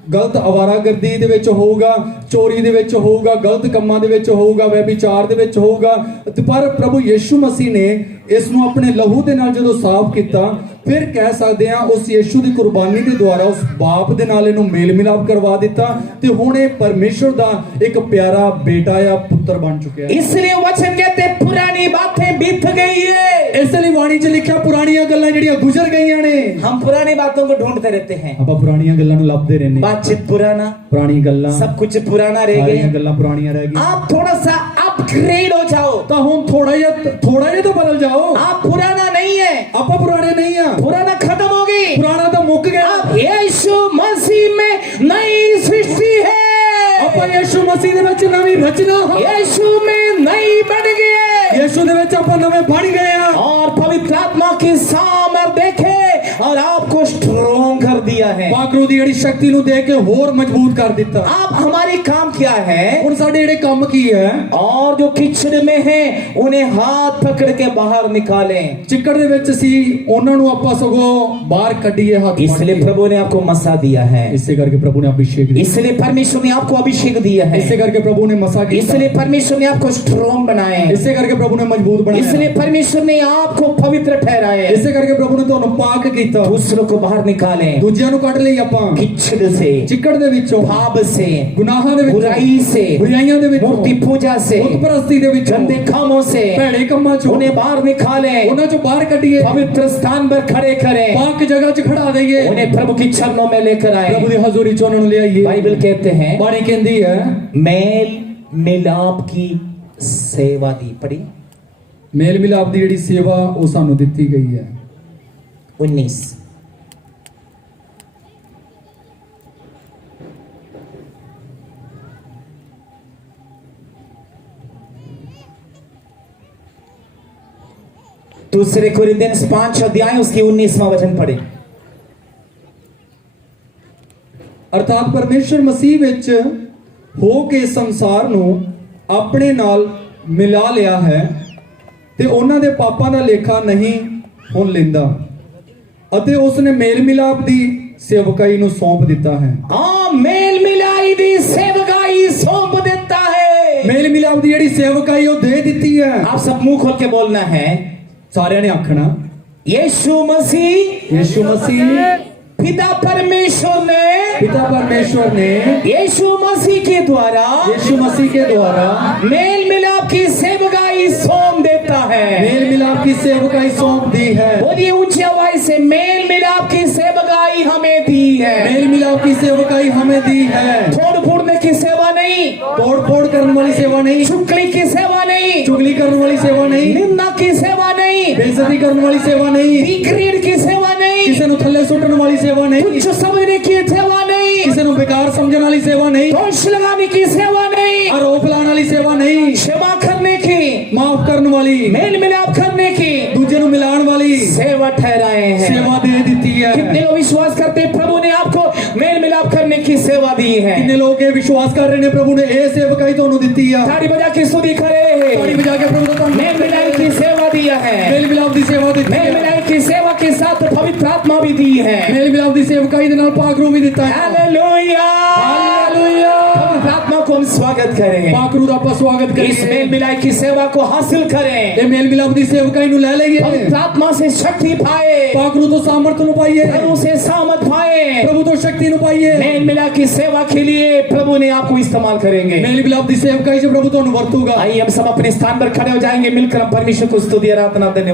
गलत आवारागर्दी दे विच होगा, चोरी दे विच होगा, गलत कम्मां दे विच होगा, व्यभिचार दे विच होगा, पर प्रभु यीशु मसीह ने इसनूं अपने लहू दे नाल जदों साफ कीता, फिर कह सकते हैं उस यीशु दी कुर्बानी दे द्वारा उस बाप दे नाल इहनूं मेल मिलाप करवा दिता ते हुण ये परमेश्वर दा एक प्यारा बेटा या पुत्र बन चुका है। इसलिए वचन कहते पुरानी बातें बीत गई है, इसलिए वाणी च लिखिया पुरानियां गल्लां जिहड़ियां गुजर गईयां ने। हम पुरानी बातों को ढूंढते रहते हैं, आपां पुरानियां गल्लां नूं लभदे रहने, बातचीत पुराना, पुरानी गल्लां, सब कुछ पुराना रह गया, गल्लां पुरानियां रह गई। आप थोड़ा सा अपग्रेड हो जाओ, तो हुण थोड़ा जिहा तो बदल जाओ। आप पुराना नहीं है, आपां पुराने नहीं आ, पुराना खत्म हो गई, पुराना तो मुक गया। अब यीशु मसीह में नई सृष्टि है, आपां यीशु मसीह दे विच नवी रचना, यीशु में नई बन गए, यीशु दे विच आपां नवे बन गए आ। और पवित्र आत्मा की सामर्थ देखे और आपको स्ट्रॉन्ग कर दिया है। ਪਾਕਰੂ ਦੀ ਜਿਹੜੀ ਸ਼ਕਤੀ ਨੂੰ ਦੇ ਕੇ ਹੋਰ ਮਜ਼ਬੂਤ ਕਰ ਦਿੱਤਾ। अब हमारी काम क्या है? ਹੁਣ ਸਾਡੇ ਜਿਹੜੇ ਕੰਮ ਕੀ ਹੈ? और जो कीचड़ में है उन्हें हाथ पकड़ के बाहर निकालें। ਚਿੱਕੜ ਦੇ ਵਿੱਚ ਸੀ ਉਹਨਾਂ ਨੂੰ ਆਪਾਂ ਸਗੋਂ ਬਾਹਰ ਕੱਢੀਏ ਹੱਥ ਫੜ इसलिए ਕੇ। प्रभु ने आपको मसा दिया है, ਇਸੇ ਕਰਕੇ ਪ੍ਰਭੂ ਨੇ ਅਭਿਸ਼ੇਕ ਦਿੱਤਾ। इसलिए परमेश्वर ने आपको अभिषेक दिया है, ਇਸੇ ਕਰਕੇ ਪ੍ਰਭੂ ਨੇ ਮਸਾ ਕੀਤਾ। इसलिए परमेश्वर ने आपको स्ट्रॉन्ग बनाए, ਇਸੇ ਕਰਕੇ ਪ੍ਰਭੂ ਨੇ ਮਜ਼ਬੂਤ ਬਣਾਇਆ। इसलिए परमेश्वर ने आपको पवित्र ठहराए। ਇਸੇ ਕਰਕੇ ਪ੍ਰਭੂ ਨੇ ਤੁਹਾਨੂੰ ਪਾਕ ਕੀਤਾ। दूसरों को बाहर निकालें, ਦੂਜਿਆਂ ਨੂੰ ਕੱਢ ਲਈ ਆਪਾਂ कीचड़ से, ਚਿੱਕੜ ਦੇ ਵਿੱਚੋਂ, पाप से, ਗੁਨਾਹਾਂ ਦੇ ਵਿੱਚੋਂ, बुराई से, ਬੁਰਾਈਆਂ ਦੇ ਵਿੱਚੋਂ, मूर्ति पूजा से, ਬੁੱਤਪ੍ਰਸਤੀ ਦੇ ਵਿੱਚੋਂ, गंदे कामों से ਭੈੜੇ ਕੰਮਾਂ ਚੋਂ उन्हें बाहर निकालें, ਉਹਨਾਂ ਚੋਂ ਬਾਹਰ ਕੱਢੀਏ। पवित्र स्थान पर खड़े करें, ਪਾਕ ਜਗ੍ਹਾ 'ਚ ਖੜਾ ਦਈਏ। उन्हें प्रभु की चरणों में लेकर आए। ਪ੍ਰਭੂ ਦੀ ਹਜ਼ੂਰੀ 'ਚ ਉਹਨਾਂ ਨੂੰ ਲਿਆਈਏ। बाइबल कहते हैं ਬਾਣੀ ਕਹਿੰਦੀ ਹੈ मेल मिलाप की सेवा दी। पढ़ी ਮੇਲ ਮਿਲਾਪ ਦੀ ਜਿਹੜੀ ਸੇਵਾ ਉਹ ਸਾਨੂੰ ਦਿੱਤੀ ਗਈ ਹੈ। 19 दूसरे कोरिन्थियंस 5 अध्याय उसकी 19वां वचन पढ़े। ਅਰਥਾਤ ਪਰਮੇਸ਼ਰ ਮਸੀਹ ਵਿੱਚ ਹੋ ਕੇ ਸੰਸਾਰ ਨੂੰ ਆਪਣੇ ਨਾਲ ਮਿਲਾ ਲਿਆ ਹੈ ਤੇ ਉਹਨਾਂ ਦੇ ਪਾਪਾਂ ਦਾ ਲੇਖਾ ਨਹੀਂ ਹੁਣ ਲੈਂਦਾ ਅਤੇ ਉਸ ਨੇ ਮੇਲ ਮਿਲਾਪ ਦੀ ਸੇਵਕਾਈ ਨੂੰ ਸੌਂਪ ਦਿੱਤਾ ਹੈ। मेल मिलाई दी सेवकाई सौंप देता है। ਮੇਲ ਮਿਲਾਪ ਦੀ ਜਿਹੜੀ ਸੇਵਕਾਈ ਉਹ ਦੇ ਦਿੱਤੀ ਹੈ। आप सब मुंह खोल के बोलना है, ਸਾਰਿਆਂ ਨੇ ਆਖਣਾ यीशु मसीह ਯीशु मसीह पिता परमेश्वर ने पिता परमेश्वर ने यीशु मसीह के द्वारा यीशु मसीह के द्वारा मेल मिलाप की सेवकाई सौंप देता है। मेल मिलाप की सेवकाई सौंप दी है। बोलिए ऊंची आवाज से, मेल मिलाप की सेवकाई हमें दी है। मेल मिलाप की सेवकाई हमें दी है। तोड़ फोड़ने की सेवा नहीं, तोड़ फोड़ करने वाली सेवा नहीं, चुगली की सेवा नहीं, चुगली करने वाली सेवा नहीं, निंदा की सेवा नहीं, बेइज्जती करने वाली सेवा नहीं, डिग्रेड की सेवा नहीं, किसी ਨੂੰ ਥੱਲੇ ਸੁੱਟਣ ਵਾਲੀ सेवा नहीं, तुच्छ समझने की सेवा नहीं, किसी ਨੂੰ बेकार समझने वाली सेवा नहीं, दोष लगाने की सेवा नहीं, आरोप लाने वाली सेवा नहीं, क्षमा करने की, माफ करने वाली, मेल मिलाप करने की दूजे ਨੂੰ ਮਿਲਾਉਣ ਵਾਲੀ सेवा ठहराए हैं। सेवा दे दी है। कितने लोग विश्वास करते हैं प्रभु ने आपको मेल मिलाप करने की सेवा दी है? कितने लोग ये विश्वास कर रहे हैं प्रभु ने ये सेवकाई ਤੁਹਾਨੂੰ ਦਿੱਤੀ ਆ। ताड़ी बजा के स्तुति करे, ताड़ी बजा के प्रभु का मेल मिलाप की सेवा दिया है। मेल मिलाप ਦੀ सेवा ਦਿੱਤੀ मेल है। मिलाप की सेवा के साथ पवित्र आत्मा भी दी है। मेल मिलाप ਦੀ सेवकाई ਦੇ ਨਾਲ ਪਾਕ ਰੂਹ ਵੀ ਦਿੱਤਾ ਹੈ। Hallelujah, hallelujah. पवित्र आत्मा को हम स्वागत करें, ਪਾਕ ਰੂਹ ਦਾ ਆਪਾਂ ਸਵਾਗਤ इस ਕਰੀਏ। मेल मिलाप की सेवा को हासिल करें, ਇਹ ਮੇਲ ਮਿਲਾਪ ਦੀ सेवकाई ਨੂੰ ਲੈ ਲਈਏ। पवित्र आत्मा से शक्ति पाए, ਪਾਕ ਰੂਹ ਤੋਂ ਸਾਮਰਥ ਨੂੰ ਪਾਈਏ। प्रभु से सामर्थ पाए। प्रभु तो शक्ति ਨੂੰ ਪਾਈਏ। मेल मिलाप की सेवा के लिए प्रभु ने आपको इस्तेमाल करेंगे। मेल मिलाप ਦੀ सेवकाई 'ਚ प्रभु ਤੁਹਾਨੂੰ ਵਰਤੂਗਾ। आइए हम सब अपने स्थान पर खड़े हो जाएंगे, मिलकर हम परमेश्वर को स्तुति आराधना देने